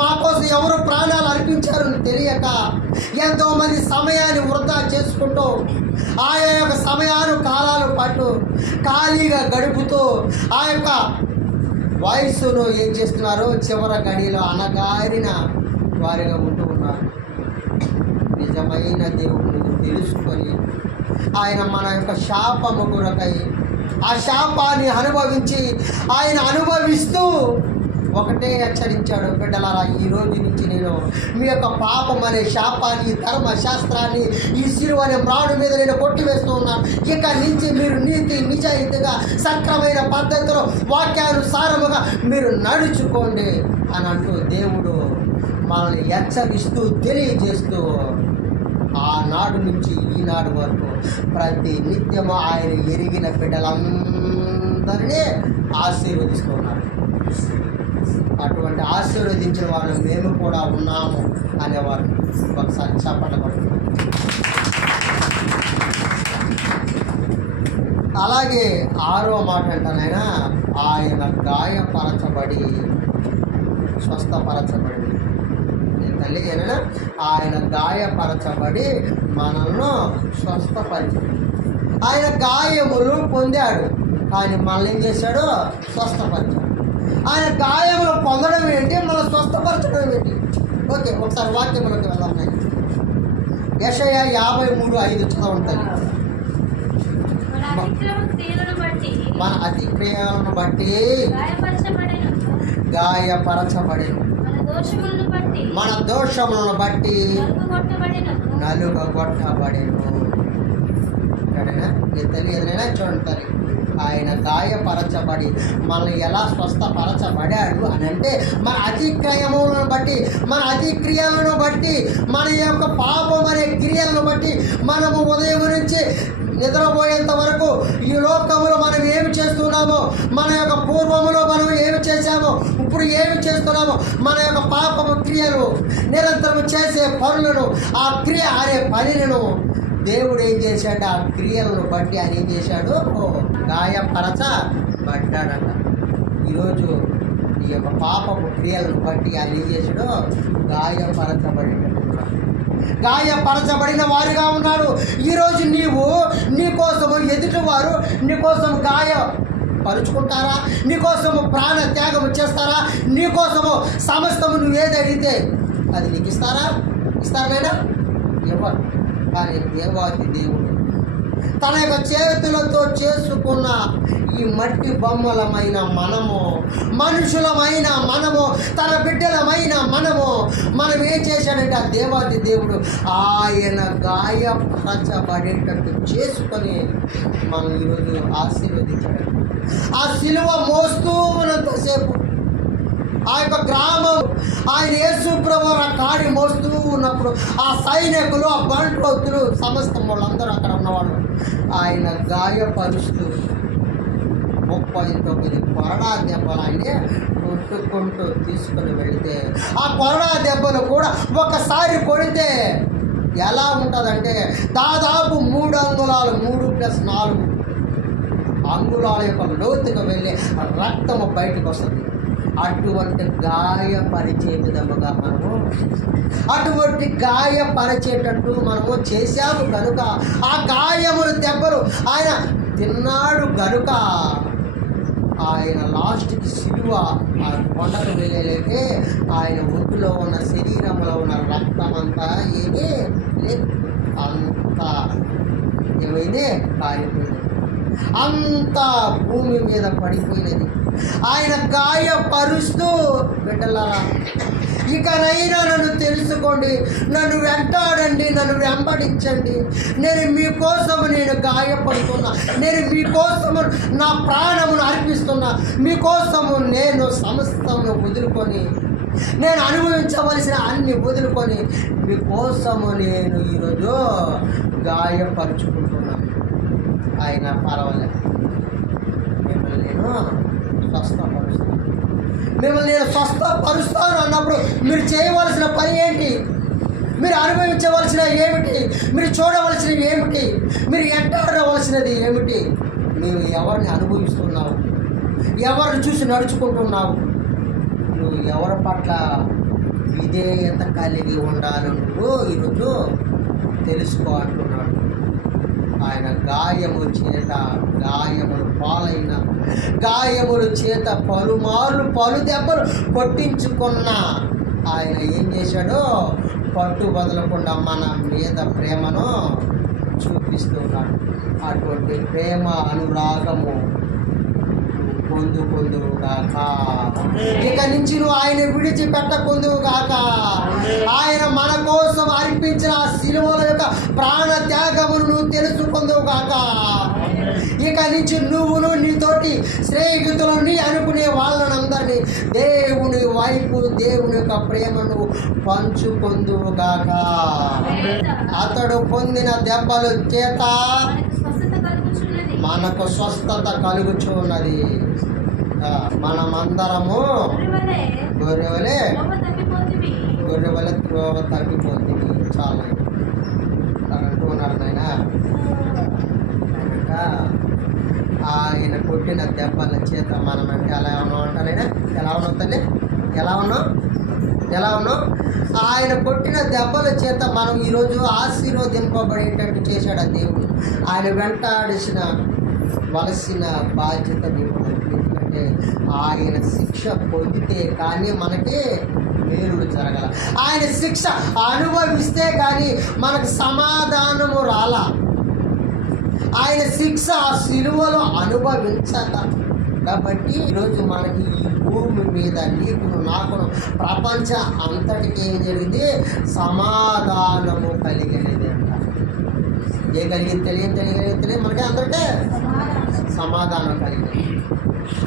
మా కోసం ఎవరు ప్రాణాలు అర్పించారని తెలియక ఎంతోమంది సమయాన్ని వృధా చేసుకుంటూ ఆయా యొక్క సమయాలు కాలాల పాటు ఖాళీగా గడుపుతూ ఆ యొక్క వయస్సును ఏం చేస్తున్నారు, చివరి గడిలో అనగారిన వారిగా ఉంటూ ఉన్నారు. నిజమైన దేవుడిని తెలుసుకొని ఆయన మన యొక్క శాపము కొరకై ఆ శాపాన్ని అనుభవించి ఆయన అనుభవిస్తూ ఒకటే హెచ్చరించాడు, బిడ్డలారా ఈ రోజు నుంచి నేను మీ యొక్క పాపం అనే శాపాన్ని, ధర్మశాస్త్రాన్ని, ఈ సిలువ అనే మ్రాడు మీద నేను కొట్టివేస్తూ ఉన్నాను. ఇక నుంచి మీరు నీతి నిజాయితీగా సక్రమైన పద్ధతిలో వాక్యానుసారముగా మీరు నడుచుకోండి అని అంటూ దేవుడు మనల్ని హెచ్చరిస్తూ తెలియజేస్తూ ఆనాడు నుంచి ఈనాడు వరకు ప్రతి నిత్యము ఆయన ఎరిగిన బిడ్డలందరినీ ఆశీర్వదిస్తూ ఉన్నారు. అటువంటి ఆశీర్వదించిన వారు మేము కూడా ఉన్నాము అనేవారు ఒకసారి చప్పట్లు కొడుతున్నాం. అలాగే 6వ మాట అంటానైనా ఆయన గాయపరచబడి స్వస్థపరచబడి తల్లి ఏమైనా ఆయన గాయపరచబడి మనల్ని స్వస్థపరిచాడు. ఆయన గాయములు పొందాడు కానీ మనల్ని ఏం చేశాడు, స్వస్థపరిచాడు. ఆయన గాయములు పొందడం ఏంటి, మనం స్వస్థపరచడం ఏంటి? ఓకే, ఒకసారి వాక్యంలోకి వెళ్దాం. యెషయా 53:5 చదవండి. మన అతిక్రియలను బట్టి గాయపరచబడి మన దోషములను బట్టి నలుగగొట్టబడెను. ఏదైనా చూడండి తల్లి, ఆయన గాయపరచబడి మనల్ని ఎలా స్వస్థపరచబడాడు అని అంటే మన అతిక్రయములను బట్టి, మన అతిక్రియలను బట్టి, మన యొక్క పాపం అనే క్రియలను బట్టి మనము ఉదయం నుంచి నిద్రపోయేంత వరకు ఈ లోకంలో మనం ఏమి చేస్తున్నామో, మన యొక్క పూర్వములో మనం ఏమి చేశామో, ఇప్పుడు ఏమి చేస్తున్నామో, మన యొక్క పాపము క్రియలు నిరంతరం చేసే పనులను, ఆ క్రియ అనే పనిలను దేవుడు ఏం చేశాడు, ఆ క్రియలను బట్టి ఆయన ఏం చేశాడు, గాయపరచబడ్డాడట. ఈరోజు ఈ యొక్క పాపపు క్రియలను బట్టి ఆయన ఏం చేశాడు, గాయపరచబడిన వారిగా ఉన్నాడు. ఈరోజు నీవు నీకోసము ఎదుటివారు నీకోసం గాయపరుచుకుంటారా, నీకోసము ప్రాణ త్యాగం చేస్తారా, నీకోసము సమస్తము నువ్వు ఏది అడిగితే అది నీకు ఇస్తారా? ఎవరు? కానీ దేవాది దేవుడు తన యొక్క చేతులతో చేసుకున్న ఈ మట్టి బొమ్మలమైన మనము, మనుషులమైన మనము, తన బిడ్డలమైన మనం ఏం చేశాడంటే ఆ దేవాది దేవుడు ఆయన గాయపరచబడేటట్టు చేసుకొని మనం ఈరోజు ఆశీర్వదించాడు. ఆ సిలువ మోస్తూ ఉన్నంతసేపు ఆ యొక్క గ్రామం ఆయన యేసు ప్రభువు కాడి మోస్తూ ఉన్నప్పుడు ఆ సైనికులు, ఆ బంట్రోతులు, సమస్తం వాళ్ళందరూ అక్కడ ఉన్నవాళ్ళు ఆయన గాయపరుస్తూ 39 కొరడా దెబ్బలు ఆయనే కొట్టుకుంటూ తీసుకుని వెళితే ఆ కొరడా దెబ్బలు కూడా ఒకసారి కొడితే ఎలా ఉంటుందంటే దాదాపు 3 అంగుళాలు, 3+4 అంగుళాల యొక్క లోతుగా వెళ్ళి రక్తము బయటకు వస్తుంది. అటువంటి గాయపరిచే విధముగా అటువంటి గాయపరిచేటట్టు మనము చేశాము కనుక ఆ గాయములు దెబ్బలు ఆయన తిన్నాడు కనుక ఆయన లాస్ట్కి సిలువ ఆ కొండకు వెళ్ళలేకే ఆయన ఒంటిలో ఉన్న శరీరంలో ఉన్న రక్తం అంతా ఏమీ లేదు, అంతా ఏమైంది, కారిపోయింది, అంతా భూమి మీద పడిపోయినది. ఆయన గాయపరుస్తూ బిడ్డలారా ఇకనైనా నన్ను తెలుసుకోండి, నన్ను వెంటాడండి, నన్ను వెంబడించండి. నేను మీకోసము గాయపడుతున్నా, నేను మీకోసము నా ప్రాణమును అర్పిస్తున్నా, మీకోసము నేను సమస్తమును వదులుకొని, నేను అనుభవించవలసిన అన్ని వదులుకొని మీకోసము నేను ఈరోజు గాయపరుచుకుంటున్నాను. ఆయన పర్వాలేదు. మిమ్మల్ని నేను స్వస్థపరుస్తాను. మిమ్మల్ని నేను స్వస్థపరుస్తాను అన్నప్పుడు మీరు చేయవలసిన పని ఏంటి? మీరు అనుభవించవలసిన ఏమిటి? మీరు చూడవలసినవి ఏమిటి? మీరు ఎంటాడవలసినది ఏమిటి? నువ్వు ఎవరిని అనుభవిస్తున్నావు? ఎవరిని చూసి నడుచుకుంటున్నావు? నువ్వు ఎవరి పట్ల విధేయత కలిగి ఉండాలి నువ్వు ఈరోజు తెలుసుకో అంటున్నాడు. ఆయన గాయముల పాలైన గాయముల చేత పలుమార్లు పలు దెబ్బలు కొట్టించుకున్న ఆయన ఏం చేశాడో పట్టు వదలకుండా మన మీద ప్రేమను చూపిస్తున్నాడు. అటువంటి ప్రేమ అనురాగము పొందుగాక. ఇక నుంచి నువ్వు ఆయన విడిచిపెట్టకుందువుగాక. ఆయన మన కోసం అర్పించిన ఆ శిలువల యొక్క ప్రాణ త్యాగమును నువ్వు తెలుసుకుందువుగాక. ఇక నుంచి నువ్వును నీతోటి స్నేహితులను నీ అనుకునే వాళ్ళనందరినీ దేవుని వైపు దేవుని యొక్క ప్రేమను పంచుకుందువుగాక. అతడు పొందిన దెబ్బల చేత మనకు స్వస్థత కలుగుచున్నది. మనమందరము గొర్రెవలే త్రోవ తప్పిపోతుంది. చాలా అంటూ ఉన్నాడు నాయన. ఆయన కొట్టిన దెబ్బల చేత మనం అంటే ఎలా ఉన్నాం అంటారైనా? ఎలా ఉన్నావు తల్లి? ఎలా ఉన్నావు? ఆయన కొట్టిన దెబ్బల చేత మనం ఈరోజు ఆశీర్వదింపబడేటట్టు చేశాడు ఆ దేవుడు. ఆయన వెంటాడిసిన వలసిన బాధ్యత దేవుడు. ఎందుకంటే ఆయన శిక్ష పొందితే కానీ మనకి మేలుడు జరగల. ఆయన శిక్ష అనుభవిస్తే కానీ మనకు సమాధానము రాలా. ఆయన శిక్ష ఆ శిలువలో అనుభవించక కాబట్టి ఈరోజు మనకి ఈ భూమి మీద నీకును నాకును ప్రపంచ అంతటికి ఏం జరిగింది? సమాధానము కలిగినది అంట. ఏ కలిగింది తెలియదు మనకి అందరికీ సమాధానం కలిగింది.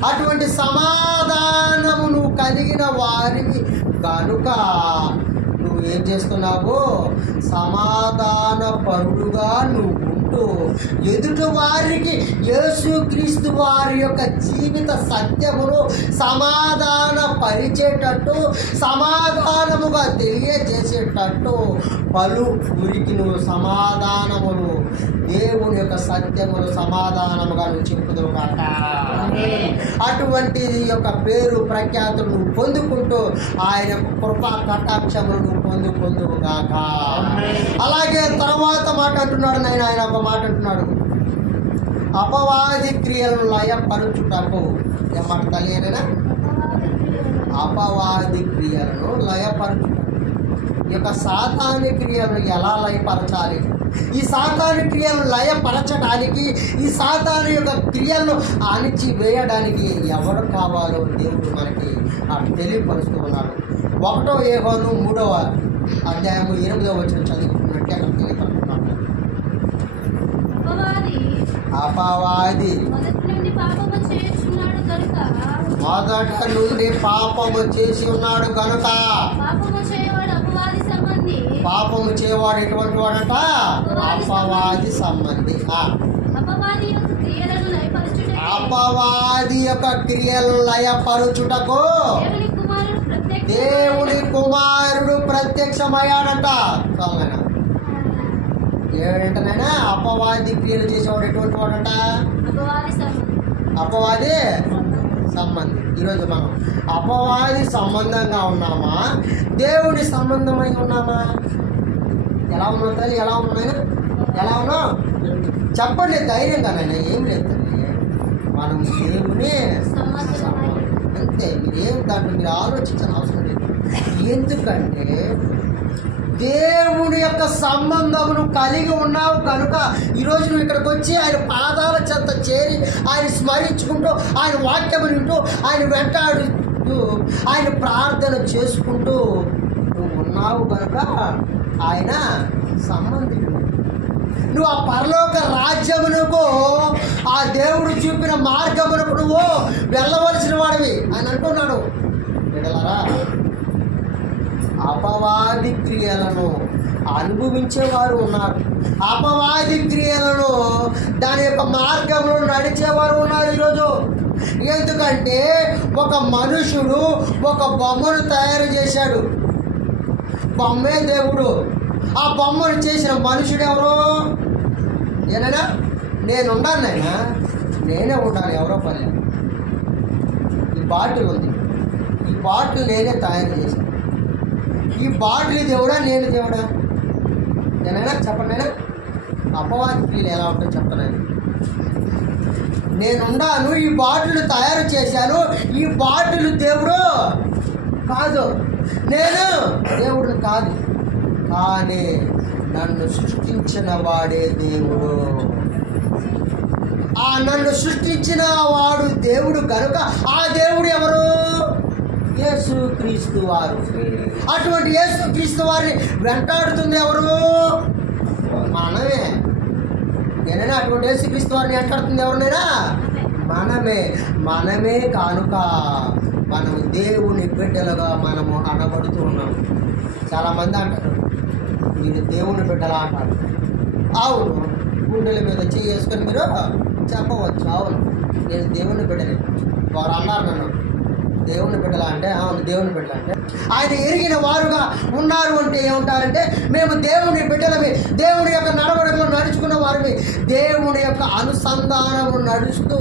అటువంటి సమాధానము నువ్వు కలిగిన వారివి కనుక నువ్వు ఏం చేస్తున్నావు? సమాధాన పరుడుగా నువ్వు ఎదుటి వారికి యేసుక్రీస్తు వారి యొక్క జీవిత సత్యమును సమాధాన పరిచేటట్టు సమాధానముగా తెలియజేసేటట్టు పలు ఊరికి నువ్వు సమాధానములు దేవుని యొక్క సత్యములు సమాధానముగా నువ్వు చెప్పుదువు కాక. అటువంటి యొక్క పేరు ప్రఖ్యాతులు నువ్వు పొందుకుంటూ ఆయన కృపా కటాక్షములు నువ్వు పొందుకుందువు కాక. అలాగే తర్వాత మాట అంటున్నాడు నాయన. ఆయన ఒక మాట అంటున్నాడు, అపవాది క్రియలను లయపరచుటకు. ఏమాట తెలియనా? అపవాది క్రియలను లయపరచుట. ఈ యొక్క సాతాని క్రియలను ఎలా లయపరచాలి? ఈ సాతాను క్రియలను లయపరచడానికి, ఈ సాతాను యొక్క క్రియలను అణిచివేయడానికి ఎవరు కావాలో దేవుడు మనకి తెలియపరుస్తూ ఉన్నాడు. 1 యోహాను 3వ అధ్యాయము 8వ వచనం చదువుకున్నట్టే అక్కడ తెలియపరుస్తున్నాడు. అపవాది మొదట నుండి పాపము చేసి ఉన్నాడు కనుక. పాపము చేయవాడు ఎటువంటి వాడట? అపవాది సంబంధి. అపవాది యొక్క క్రియలు లయపరుచుటకు దేవుని కుమారుడు ప్రత్యక్షమయ్యాడంట. ఏడంటనైనా అపవాది క్రియలు చేసేవాడు ఎటువంటి వాడంట? అపవాది సంబంధి. ఈరోజు మనం అపవాది సంబంధంగా ఉన్నామా? దేవుని సంబంధమై ఉన్నామా? ఎలా ఉన్నావు తల్లి? ఎలా ఉన్నాయినా? ఎలా ఉన్నావు చెప్పండి ధైర్యంగా. నైనా ఏం లేదు తల్లి, మనం దేవుని అంతే. మీరేం దాంట్లో మీరు ఆలోచించిన అవసరం లేదు. ఎందుకంటే దేవుని యొక్క సంబంధమును కలిగి ఉన్నావు కనుక ఈరోజు నువ్వు ఇక్కడికి వచ్చి ఆయన పాదాల చెంత చేరి ఆయన స్మరించుకుంటూ ఆయన వాక్యము వింటూ ఆయన వెంటాడుతూ ఆయన ప్రార్థన చేసుకుంటూ నువ్వు ఉన్నావు కనుక ఆయన సంబంధికుడు. నువ్వు ఆ పరలోక రాజ్యమునకు ఆ దేవుడు చూపిన మార్గమునకు నువ్వు వెళ్ళవలసిన వాడివి ఆయన అంటున్నాడు. విడలరా, అపవాది క్రియలను అనుభవించేవారు ఉన్నారు. అపవాది క్రియలను దాని యొక్క మార్గంలో నడిచేవారు ఉన్నారు. ఈరోజు ఎందుకంటే ఒక మనుషుడు ఒక బొమ్మను తయారు చేశాడు. బొమ్మే దేవుడు. ఆ బొమ్మను చేసిన మనుషుడు ఎవరు? ఏనైనా నేనుండాను నాయనా, నేనే ఉండాలి, ఎవరో పని. ఈ బాటిల్ ఉంది, ఈ బాటిల్ నేనే తయారు చేశాను. ఈ బాటిల్ దేవుడా, నేను దేవుడా? నేనైనా చెప్పండి. అయినా అపవాది క్రియలు ఎలా ఉంటుందో చెప్తాను. నేనుండాను, ఈ బాటిల్ తయారు చేశాను. ఈ బాటిల్ దేవుడు కాదు, నేను దేవుడు కాదు, కానీ నన్ను సృష్టించిన వాడే దేవుడు. ఆ నన్ను సృష్టించిన వాడు దేవుడు కనుక ఆ దేవుడు ఎవరు? యేసుక్రీస్తు వారు. అటువంటి యేసుక్రీస్తు వారిని వెంటాడుతుంది ఎవరు? మనమే. నేనైనా అటువంటి యేసుక్రీస్తు వారిని వెంటాడుతుంది ఎవరినైనా? మనమే కానుక మనము దేవుని బిడ్డలుగా మనము అనబడుతూ ఉన్నాము. చాలామంది అంటారు, మీరు దేవుని బిడ్డలా అంటారు. అవును, గుండెల మీద చేసుకొని మీరు చెప్పవచ్చు, అవును నేను దేవుని బిడ్డలే. వారు అన్నారు నన్ను దేవుని బిడ్డలా అంటే, అవును దేవుని బిడ్డలు అంటే ఆయన ఎరిగిన వారుగా ఉన్నారు అంటే ఏమంటారంటే, మేము దేవుని బిడ్డలమే, దేవుని యొక్క నడవడికలో నడుచుకున్న వారిని, దేవుని యొక్క అనుసంధానము నడుస్తూ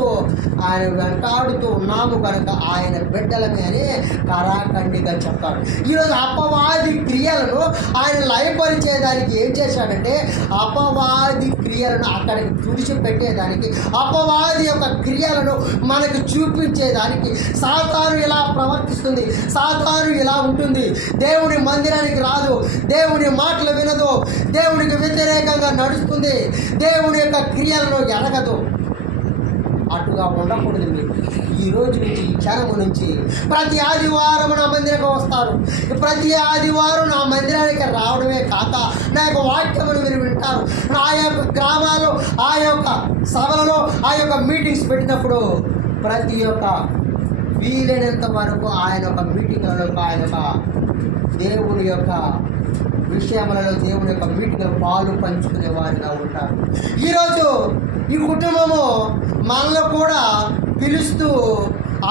ఆయన వెంటాడుతూ ఉన్నాము కనుక ఆయన బిడ్డలమే అని కరాఖండిగా చెప్తాడు. ఈరోజు అపవాది క్రియలను ఆయన లయపరిచేదానికి ఏం చేశాడంటే, అపవాది క్రియలను అక్కడికి తుడిచిపెట్టేదానికి, అపవాది యొక్క క్రియలను మనకు చూపించేదానికి సాతాను ఇలా ప్రవర్తిస్తుంది, సాతాను ఇలా ఉంటుంది, దేవుని మందిరానికి రాదు, దేవుని మాటలు వినదు, దేవునికి వ్యతిరేకంగా నడుస్తుంది, దేవుని యొక్క క్రియలను ఎరగదు. అటుగా ఉండకూడదు. మీరు ఈ రోజు నుంచి, ఈ క్షణము నుంచి ప్రతి ఆదివారం నా మందిరానికి వస్తారు. ప్రతి ఆదివారం నా మందిరానికి రావడమే కాక నా యొక్క వాక్యమును మీరు వింటారు. నా యొక్క గ్రామాల్లో ఆ యొక్క సభలలో ఆ యొక్క మీటింగ్స్ పెట్టినప్పుడు ప్రతి ఒక్క వీలైనంత వరకు ఆయన యొక్క మీటింగ్లలో, ఆయన యొక్క దేవుని యొక్క విషయములలో, దేవుని యొక్క మీటింగ్లో పాలు పంచుకునే వారిగా ఉంటారు. ఈరోజు ఈ కుటుంబము మనలో కూడా పిలుస్తూ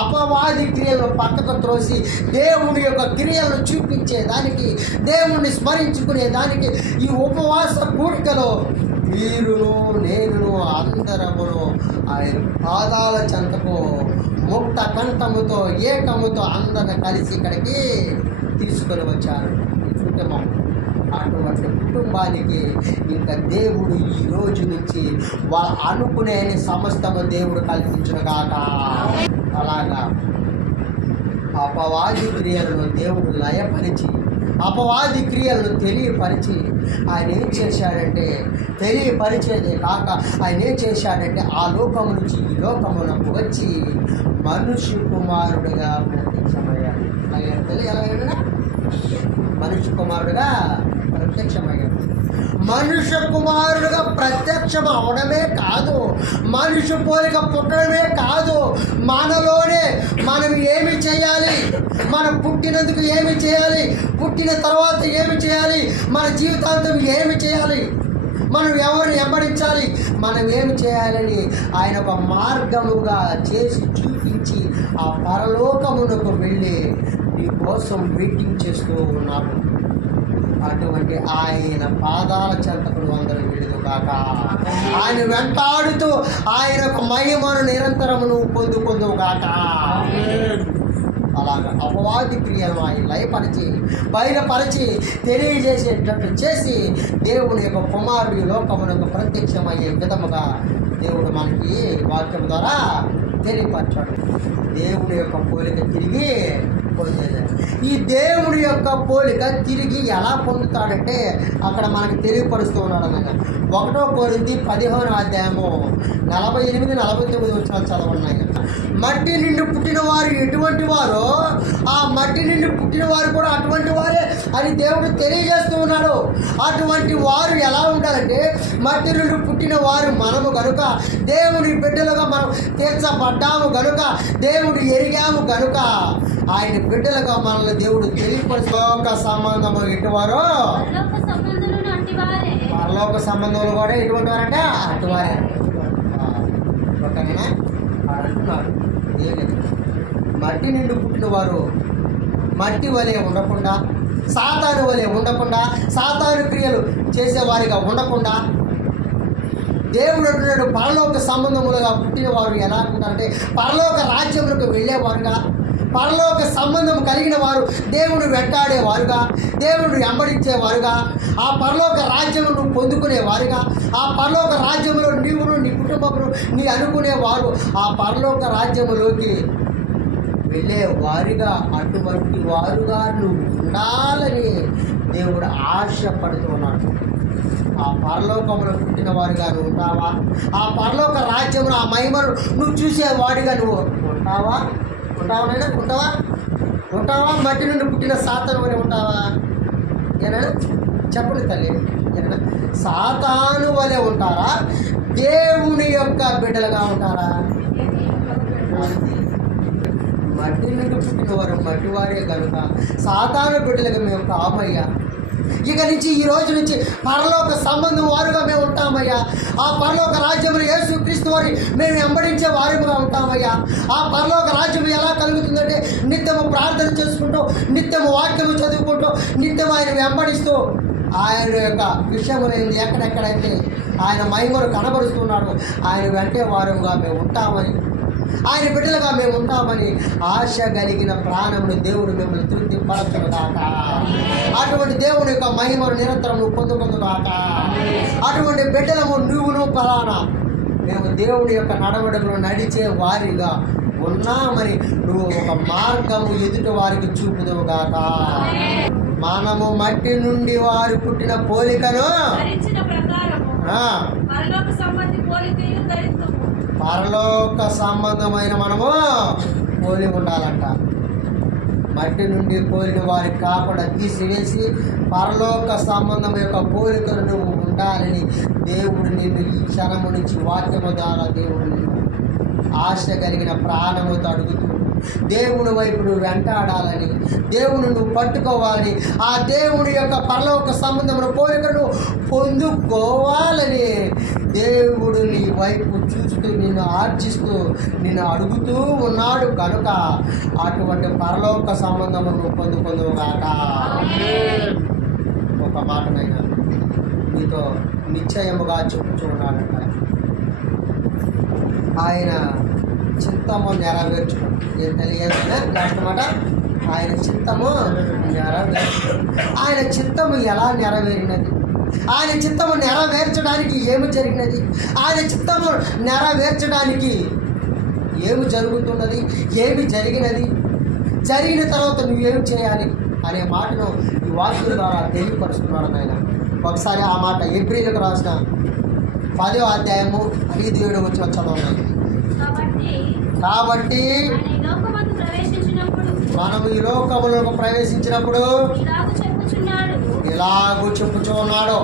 అపవాది క్రియలను పక్కకు త్రోసి దేవుని యొక్క క్రియలను చూపించేదానికి, దేవుణ్ణి స్మరించుకునేదానికి ఈ ఉపవాస కూడికలో వీరును నేనును అందరమును ఆయన పాదాల చెంతకు ముక్త కంఠముతో ఏకముతో అందరిని కలిసి ఇక్కడికి తీసుకొని వచ్చారు కుటుంబం. అటువంటి కుటుంబానికి ఇంకా దేవుడు ఈ రోజు నుంచి వాళ్ళు అనుకునే సమస్తము దేవుడు కల్పించును కాక. అలాగా అపవాది క్రియలను దేవుడు లయపరిచి, అపవాది క్రియలను తెలియపరిచి ఆయన ఏం చేశాడంటే, తెలియపరిచేదే కాక ఆయన ఏం చేశాడంటే, ఆ లోకము నుంచి ఈ లోకమునకు వచ్చి మనుష్య కుమారుడుగా ప్రత్యక్షమయ్యాడు. ఎలాగైనా మనుష్య కుమారుడుగా ప్రత్యక్షమయ్యాడు. మనుష్య కుమారుడుగా ప్రత్యక్షం అవడమే కాదు, మనుష్య పోలిక పుట్టడమే కాదు, మనలోనే మనం ఏమి చేయాలి, మనం పుట్టినందుకు ఏమి చేయాలి, పుట్టిన తర్వాత ఏమి చేయాలి, మన జీవితాంతం ఏమి చేయాలి, మనం ఎవరిని వెంబడించాలి, మనం ఏమి చేయాలని ఆయన ఒక మార్గముగా చేసి చూపించి ఆ పరలోకమునకు వెళ్ళి నీ కోసం వెయిటింగ్ చేస్తూ ఉన్నారు. అటువంటి ఆయన పాదాల చెంతకు అందరూ విడుదు కాక. ఆయన వెంటాడుతూ ఆయన యొక్క మహిమను నిరంతరమును పొందుకుందువు కాక. అలాగా అపవాది క్రియలను ఆయన లయపరిచి, బయలుపరిచి, తెలియజేసేటట్టు చేసి దేవుని యొక్క కుమారుడి లోకమునకు ప్రత్యక్షమయ్యే విధముగా దేవుడు మనకి వాక్యం ద్వారా తెలియపరచాడు. దేవుడి యొక్క పోలిక తిరిగి పొందేది. ఈ దేవుడి యొక్క పోలిక తిరిగి ఎలా పొందుతాడంటే అక్కడ మనకు తెలియపరుస్తూ ఉన్నాడు అన్నమాట. 1 కొరింథీ 15వ అధ్యాయము 48-49 వచనాలు చదవన్నాయి. మట్టి నుండి పుట్టిన వారు ఎటువంటి వారో ఆ మట్టి నుండి పుట్టిన వారు కూడా అటువంటి వారే అని దేవుడు తెలియజేస్తూ ఉన్నాడు. అటువంటి వారు ఎలా ఉండాలంటే, మట్టి నుండి పుట్టిన వారు మనము కనుక, దేవుని బిడ్డలుగా మనం తీర్చబడ్డాము కనుక, దేవుడు ఎరిగాము కనుక ఆయన బిడ్డలుగా మనల్ని దేవుడు తెలియపరుచుకోక సంబంధము ఎటువారో పరలోక సంబంధంలో కూడా ఎటువంటి వారంటే అటువారే. ఓకేనా అంటున్నారు లేదు. మట్టి నుండి పుట్టిన వారు మట్టి వలె ఉండకుండా, సాతాను వలె ఉండకుండా, సాతాను క్రియలు చేసేవారిగా ఉండకుండా, దేవుడు అంటున్నాడు పరలోక సంబంధములుగా పుట్టిన వారు ఎలా ఉంటారంటే పరలోక రాజ్యములకు వెళ్ళేవారుగా, పరలోక సంబంధం కలిగిన వారు దేవుని వెంటాడేవారుగా, దేవుని వెంబడించేవారుగా, ఆ పరలోక రాజ్యమును పొందుకునేవారుగా, ఆ పరలోక రాజ్యంలో నీవును నీ కుటుంబమును నీ అనుకునేవారు ఆ పరలోక రాజ్యములోకి వెళ్ళే వారిగా, అటువంటి వారుగా నువ్వు ఉండాలని దేవుడు ఆశపడుతున్నాడు. ఆ పరలోకంలో పుట్టిన వారిగా నువ్వు ఉంటావా? ఆ పరలోక రాజ్యమును, ఆ మహిమను నువ్వు చూసేవాడిగా నువ్వు ఉంటావా? ఉంటావా? ఉంటావా? మట్టి నుండి పుట్టిన సాతాను వలె ఉంటావా? ఏనా చెప్పండి తల్లి, ఏనా సాతాను వలె ఉంటారా? దేవుని యొక్క బిడ్డలుగా ఉంటారా? మట్టి నుండి పుట్టిన వారు మట్టివారే కనుక సాతాను బిడ్డలుగా మేము కామయ్యా. ఇక నుంచి ఈ రోజు నుంచి పరలోక సంబంధం వారుగా మేము ఉంటామయ్యా. ఆ పరలోక రాజ్యంలో యేసుక్రీస్తు వారిని మేము వెంబడించే వారుగా ఉంటామయ్యా. ఆ పరలోక రాజ్యం ఎలా కలుగుతుందంటే నిత్యము ప్రార్థన చేసుకుంటూ, నిత్యము వాక్యము చదువుకుంటూ, నిత్యం ఆయన వెంబడిస్తూ, ఆయన యొక్క విషయములు ఎక్కడెక్కడైతే ఆయన మహిమను కనబరుస్తున్నాడు ఆయన వెంటే వారుగా మేము ఉంటామని, ఆయన బిడ్డలుగా మేము ఉంటామని ఆశ కలిగిన ప్రాణమును దేవుడు మిమ్మల్ని తృప్తి పరచుగాక. అటువంటి దేవుని యొక్క మహిమను నిరంతరం నువ్వు పొందుకుందుగాక. అటువంటి బిడ్డలము నువ్వును ఫలానా మేము దేవుడి యొక్క నడవడికలు నడిచే వారిగా ఉన్నామని నువ్వు ఒక మార్గము ఎదుటి వారికి చూపుదువుగాక. మనము మట్టి నుండి వారు పుట్టిన పోలికను పరలోక సంబంధమైన మనము పోలి ఉండాలంట. మట్టి నుండి పోలిన వారికి కాకుండా తీసివేసి పరలోక సంబంధం యొక్క పోలికను నువ్వు ఉండాలని దేవుడు నిన్ను ఈ క్షణము నుంచి వాక్యము ద్వారా దేవుడు నిన్ను ఆశ కలిగిన ప్రాణముతో అడుగుతూ దేవుని వైపు నువ్వు వెంటాడాలని, దేవుని నువ్వు పట్టుకోవాలని, ఆ దేవుని యొక్క పరలోక సంబంధమును పోలికను పొందుకోవాలని దేవుడు నీ వైపు చూస్తూ నిన్ను ఆర్జిస్తూ నిన్ను అడుగుతూ ఉన్నాడు కనుక అటువంటి పరలోక సంబంధము నువ్వు పొందుకుందువుగాక. ఒక మాటనైనా నీతో నిశ్చయముగా చెప్పుచున్నాడంట. ఆయన చిత్తము నెరవేర్చుకోండి. ఏం తెలియదు లాస్ట్ మాట, ఆయన చిత్తము ఆయన చిత్తము ఎలా నెరవేరినది, ఆయన చిత్తము నెరవేర్చడానికి ఏమి జరిగినది, ఆయన చిత్తము నెరవేర్చడానికి ఏమి జరుగుతున్నది, ఏమి జరిగినది, జరిగిన తర్వాత నువ్వేమి చేయాలి అనే మాటను ఈ వాక్యం ద్వారా తెలియపరుస్తున్నాడు ఆయన. ఒకసారి ఆ మాట ఎబ్రీలకు రాసిన 10వ అధ్యాయము 5-7 వచ్చిన చదవండి. కాబట్టి మనం ఈ లోకములకు ప్రవేశించినప్పుడు ఇలాగూ చెప్పుచున్నాడు,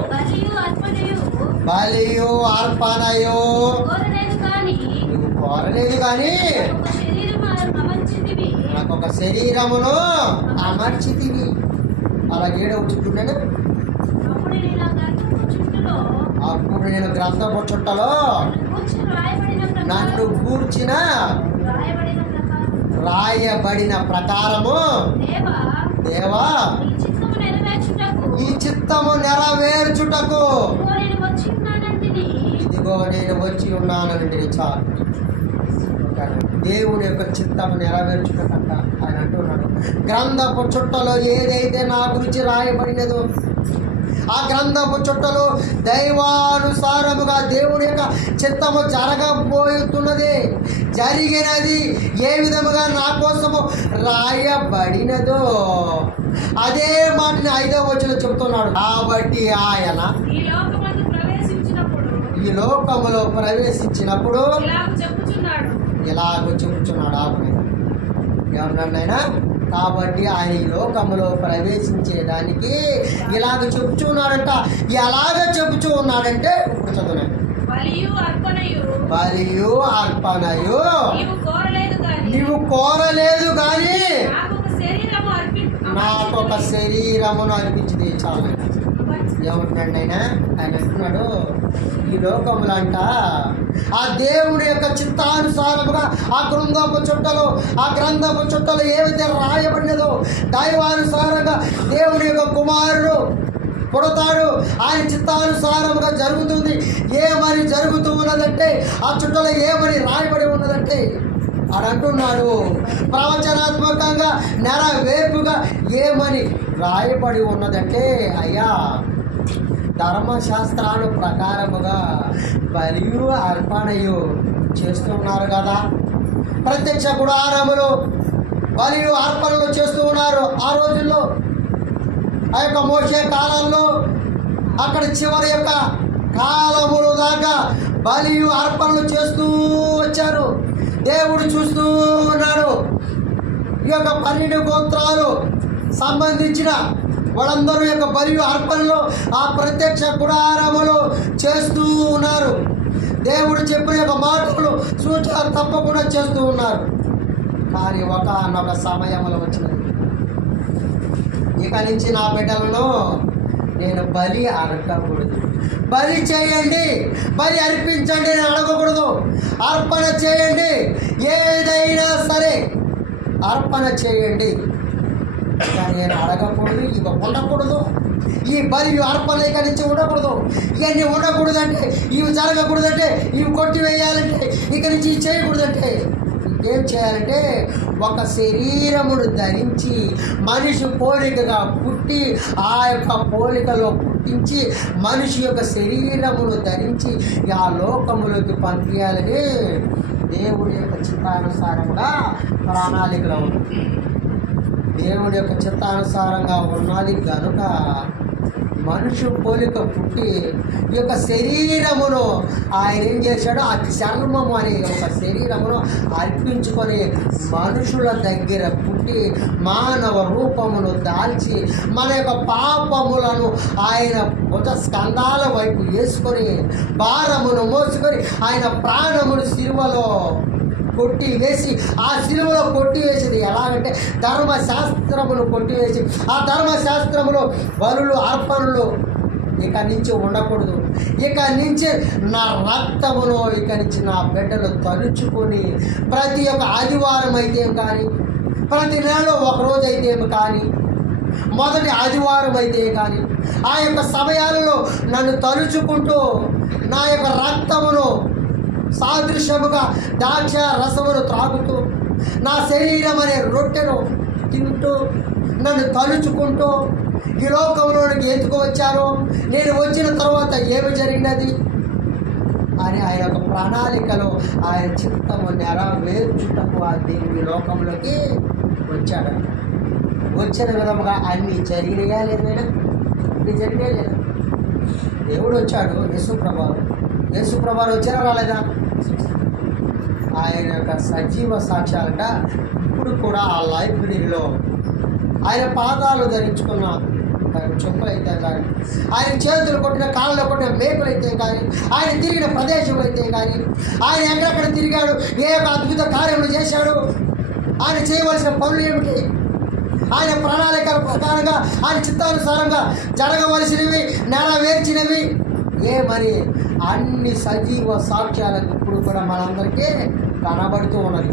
బలియు అర్పణయు నువ్వు కోరలేదు కానీ నాకు ఒక శరీరమును అమర్చితివి. అలా 7వ చుట్టూ అప్పుడు నేను గ్రంథపు చుట్టలో నన్ను కూర్చిన రాయబడిన ప్రకారము దేవా ఈ చిత్తము నెరవేర్చుటకు ఇదిగో నేను వచ్చి ఉన్నానండి. చాలు, దేవుని యొక్క చిత్తము నెరవేర్చుటకంట ఆయన అంటున్నాడు. గ్రంథపు చుట్టలో ఏదైతే నా గురించి రాయబడినదో ఆ గ్రంథపు చుట్టలో దైవానుసారముగా దేవుని యొక్క చిత్తము జరగబోతున్నది, జరిగినది ఏ విధముగా నా కోసము రాయబడినదో అదే మాటని 5వ వచనంలో చెప్తున్నాడు. కాబట్టి ఆయన ఈ లోకములో ప్రవేశించినప్పుడు ఇలాగ చెప్పుచున్నాడు. ఎవరినైనా కాబట్టి ఆయన ఈ లోకములో ప్రవేశించేదానికి ఇలాగ చెప్పుచున్నాడంట. ఎలాగ చెప్పుచూ ఉన్నాడంటే ఇప్పుడు చదువునండి. బలియు అర్పణయు నీవు కోరలేదు కానీ నాకు ఒక శరీరమును అనిపించింది చాలు. ఏమంటున్నాడు ఆయన అంటున్నాడు, ఈ లోకములు అంట ఆ దేవుడి యొక్క చిత్తానుసారముగా ఆ గ్రంథపు చుట్టలో ఏవైతే రాయబడినదో దైవానుసారంగా దేవుడి యొక్క కుమారుడు పుడతాడు, ఆయన చిత్తానుసారముగా జరుగుతుంది. ఏమని జరుగుతూ ఉన్నదంటే ఆ చుట్టలో ఏమని రాయబడి ఉన్నదంటే అంటున్నాడు, ప్రవచనాత్మకంగా నెరవేర్పుగా ఏమని రాయబడి ఉన్నదంటే, అయ్యా ధర్మశాస్త్రాల ప్రకారముగా బలియు అర్పణయు చేస్తూ ఉన్నారు కదా. ప్రత్యక్ష గుడారములు బలియు అర్పణలు చేస్తూ ఉన్నారు ఆ రోజుల్లో. ఆ యొక్క మోషే కాలంలో అక్కడ చివరి యొక్క కాలములు దాకా బలియు అర్పణలు చేస్తూ వచ్చారు. దేవుడు చూస్తూ ఉన్నాడు. ఈ యొక్క 12 గోత్రాలు సంబంధించిన వాళ్ళందరూ యొక్క బలియు అర్పణలు ఆ ప్రత్యక్ష గుడారములు చేస్తూ ఉన్నారు. దేవుడు చెప్పిన యొక్క మాటలు సూచనలు తప్పకుండా చేస్తూ ఉన్నారు. కానీ ఒకనొక సమయంలో వచ్చినది, ఇక నుంచి నా బిడ్డలను నేను బలి అడగకూడదు, బలి చేయండి, బలి అర్పించండి అని అడగకూడదు. అర్పణ చేయండి, ఏదైనా సరే అర్పణ చేయండి, నేను అడగకూడదు, ఇవి ఉండకూడదు. ఈ బలి అర్పణ ఇక నుంచి ఉండకూడదు. ఇవన్నీ ఉండకూడదంటే, ఇవి జరగకూడదంటే, ఇవి కొట్టివేయాలంటే, ఇక నుంచి చేయకూడదంటే ఏం చేయాలంటే ఒక శరీరమును ధరించి మనిషి పోలికగా పుట్టి ఆ యొక్క పోలికలో పుట్టించి మనిషి యొక్క శరీరమును ధరించి ఆ లోకములోకి పంపించాలని దేవుడి యొక్క చిత్తానుసారంగా ప్రణాళికలో ఉంది. దేవుడి యొక్క చిత్తానుసారంగా ఉన్నది కనుక మనుషు పోలిక పుట్టి ఈ యొక్క శరీరమును ఆయన ఏం చేశాడో ఆ చర్మము అనే ఒక శరీరమును అర్పించుకొని మనుషుల దగ్గర పుట్టి మానవ రూపమును దాల్చి మన యొక్క పాపములను ఆయన భుజ స్కంధాల వైపు వేసుకొని భారమును మోసుకొని ఆయన ప్రాణమును సిలువలో కొట్టివేసి, ఆ సిలువలో కొట్టివేసేది ఎలాగంటే ధర్మశాస్త్రమును కొట్టివేసి ఆ ధర్మశాస్త్రములో బలులు అర్పణలు ఇక నుంచి ఉండకూడదు. ఇక నుంచి నా రక్తమును ఇక నుంచి నా బిడ్డలు తలుచుకొని ప్రతి ఒక్క ఆదివారం అయితే కానీ, ప్రతి నెలలో ఒకరోజు అయితే కానీ, మొదటి ఆదివారం అయితే కానీ ఆ యొక్క సమయాలలో నన్ను తలుచుకుంటూ నా యొక్క రక్తమును సాదృశ్యముగా ద్రాక్ష రసమును త్రాగుతూ నా శరీరం అనే రొట్టెను తింటూ నన్ను తలుచుకుంటూ ఈ లోకంలోనికి ఎందుకు వచ్చారో, నేను వచ్చిన తర్వాత ఏమి జరిగినది అని ఆయన ఒక ప్రణాళికలో ఆయన చిత్తము నెరవేర్చుటకు ఆ దేవుని లోకంలోకి వచ్చాడు. వచ్చిన విధముగా అన్నీ జరిగినాయా లేదైనా? అన్నీ జరిగినా లేదా? దేవుడు వచ్చాడు. యేసుప్రభువు వచ్చారా రాలేదా? ఆయన యొక్క సజీవ సాక్ష్యాలట ఇప్పుడు కూడా ఆ లైబ్రరీలో ఆయన పాదాలు ధరించుకున్న చెప్పులు అయితే కానీ, ఆయన చేతులు కొట్టిన కాళ్ళలో కొట్టిన మేకులు అయితే కానీ, ఆయన తిరిగిన ప్రదేశం అయితే కానీ, ఆయన ఎక్కడెక్కడ తిరిగాడు, ఏ యొక్క అద్భుత కార్యములు చేశాడు, ఆయన చేయవలసిన పనులు ఏమిటి, ఆయన ప్రణాళికల ప్రకారంగా ఆయన చిత్తానుసారంగా జరగవలసినవి నెరవేర్చినవి ఏమని అన్ని సజీవ సాక్ష్యాలకు ఇప్పుడు కూడా మనందరికీ కనబడుతూ ఉన్నది.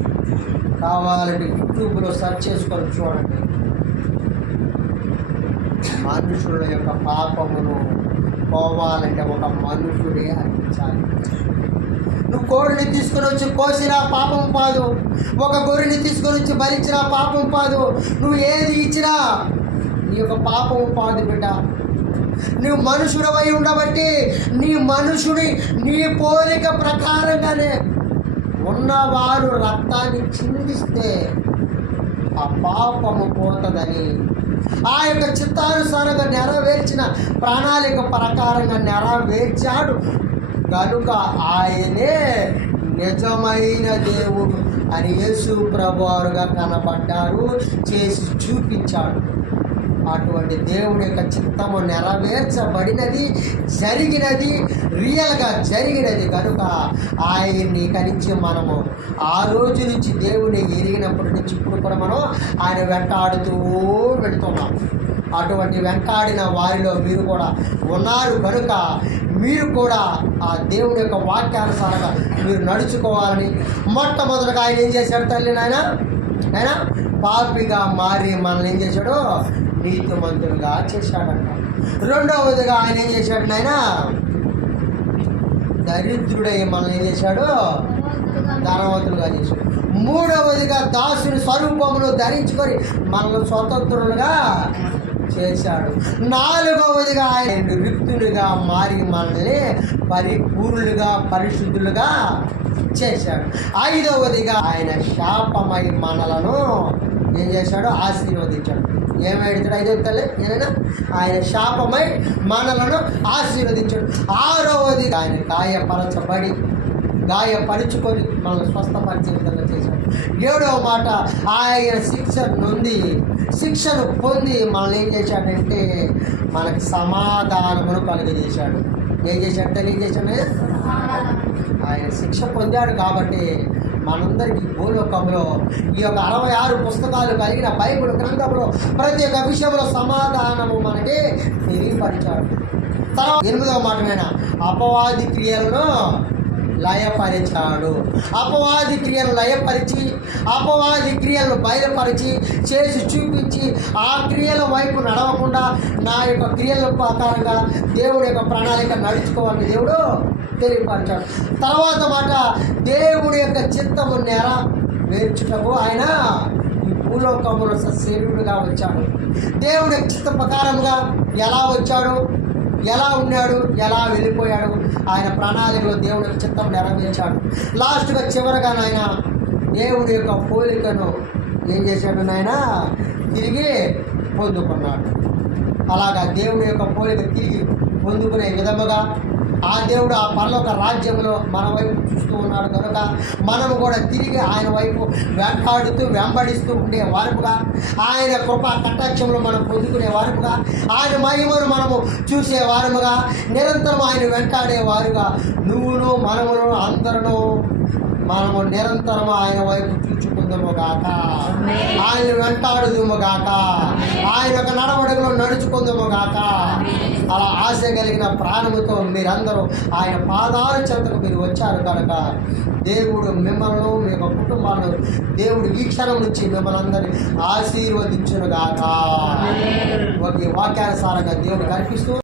కావాలంటే యూట్యూబ్లో సెర్చ్ చేసుకొని చూడండి. మనుషుల యొక్క పాపమును పోవాలంటే ఒక మనుషుడే అర్పించాలి. నువ్వు కోడిని తీసుకొని వచ్చి కోసినా పాపం పాదు, ఒక గొర్రెని తీసుకొని వచ్చి బలించినా పాపం పాదు, నువ్వు ఏది ఇచ్చినా నీ యొక్క పాపము పాదు బిడ్డ. నువ్వు మనుషుడవై ఉండబట్టి నీ మనుషుడి నీ పోలిక ప్రకారంగానే ఉన్నవారు రక్తాన్ని చిందిస్తే ఆ పాపము పోతుందని ఆ యొక్క చిత్తానుసారంగా నెరవేర్చిన ప్రణాళిక ప్రకారంగా నెరవేర్చాడు కనుక ఆయనే నిజమైన దేవుడు అని యేసు ప్రభువుగా కనబడ్డారు, చేసి చూపించాడు. అటువంటి దేవుని యొక్క చిత్తము నెరవేర్చబడినది, జరిగినది, రియల్గా జరిగినది కనుక ఆయన్ని కనించి మనము ఆ రోజు నుంచి దేవుని ఎరిగినప్పటి నుంచి ఇప్పుడు కూడా మనం ఆయన వెంటాడుతూ వెళుతున్నాం. అటువంటి వెంటాడిన వారిలో మీరు కూడా ఉన్నారు కనుక మీరు కూడా ఆ దేవుని యొక్క వాక్యానుసారంగా మీరు నడుచుకోవాలని మొట్టమొదటిగా ఆయన ఏం చేశాడు తల్లి ఆయన పాపిగా మారి మనల్ని ఏం చేశాడు? నీతిమంతులుగా చేశాడంట. రెండవదిగా ఆయన ఏం చేశాడు? దరిద్రుడై మనల్ని ఏం చేశాడు? ధనవంతులుగా చేశాడు. మూడవదిగా దాసుని స్వరూపమును ధరించుకొని మనల్ని స్వతంత్రులుగా చేశాడు. నాలుగవదిగా ఆయన రిక్తులుగా మారి మనల్ని పరిపూర్ణులుగా పరిశుద్ధులుగా చేశాడు. ఐదవదిగా ఆయన శాపమై మనలను ఏం చేశాడు? ఆశీర్వదించాడు. ఏమేడుతాడు? ఐదవ తల్లి ఏదైనా ఆయన శాపమై మనలను ఆశీర్వదించాడు. ఆరవదిగా ఆయన గాయపరుచుకొని మనల్ని స్వస్థపరిచే విధంగా చేశాడు. ఏడవ మాట ఆయన శిక్షను పొంది మనల్ని ఏం చేశాడంటే మనకి సమాధానమును కలుగజేశాడు. ఏం చేశాడు? తెలియజేశాడు. ఆయన శిక్ష పొందాడు కాబట్టి మనందరికీ భూలోకంలో ఈ యొక్క 66 పుస్తకాలు కలిగిన బైబిల్ గ్రంథంలో ప్రతి ఒక్క విషయంలో సమాధానము మనకి తెలియపరిచాడు. తర్వాత 8వ మాట అపవాది క్రియలను లయపరిచాడు. అపవాది క్రియలు లయపరిచి అపవాది క్రియలను బయలుపరిచి చేసి చూపించి ఆ క్రియల వైపు నడవకుండా నా యొక్క క్రియల ప్రకారంగా దేవుడి యొక్క ప్రణాళిక నడుచుకోవాలని దేవుడు తెలియపరిచాడు. తర్వాత మాట దేవుడి యొక్క చిత్తము నెరవేర్చుటకు ఆయన ఈ భూలోకములో శరీరుడుగా వచ్చాడు. దేవుడి యొక్క చిత్త ప్రకారంగా ఎలా వచ్చాడు, ఎలా ఉన్నాడు, ఎలా వెళ్ళిపోయాడు, ఆయన ప్రణాళికలో దేవుడి యొక్క చిత్తం నెరవేర్చాడు. లాస్ట్గా చివరగా నాయన దేవుడి యొక్క పోలికను ఏం చేశాడు? తిరిగి పొందుకున్నాడు. అలాగా దేవుడి యొక్క పోలిక తిరిగి పొందుకునే విధముగా ఆ దేవుడు ఆ పరలోక రాజ్యంలో మన వైపు చూస్తూ ఉన్నాడు కనుక మనము కూడా తిరిగి ఆయన వైపు వెంబడిస్తూ ఉండే వారముగా, ఆయన కృపా కటాక్షంలో మనం పొందుకునే వారముగా, ఆయన మహిమను మనము చూసే వారముగా, నిరంతరం ఆయన వెంటాడే వారుగా నువ్వును మనమును అందరూ మనము నిరంతరం ఆయన వైపు చూచుకుందాము గాక, ఆయన వెంటాడుదుము గాక, ఆయన ఒక నడవడిలో నడుచుకుందాము గాక. అలా ఆశ కలిగిన ప్రాణముతో మీరందరూ ఆయన పాదాల చెంతకు మీరు వచ్చారు కనుక దేవుడు మిమ్మల్ని మీ యొక్క కుటుంబాలను దేవుడు ఈ క్షణం నుంచి మిమ్మల్ని అందరినీ ఆశీర్వదించును గాక. వాక్యానుసారంగా దేవుడు కనిపిస్తూ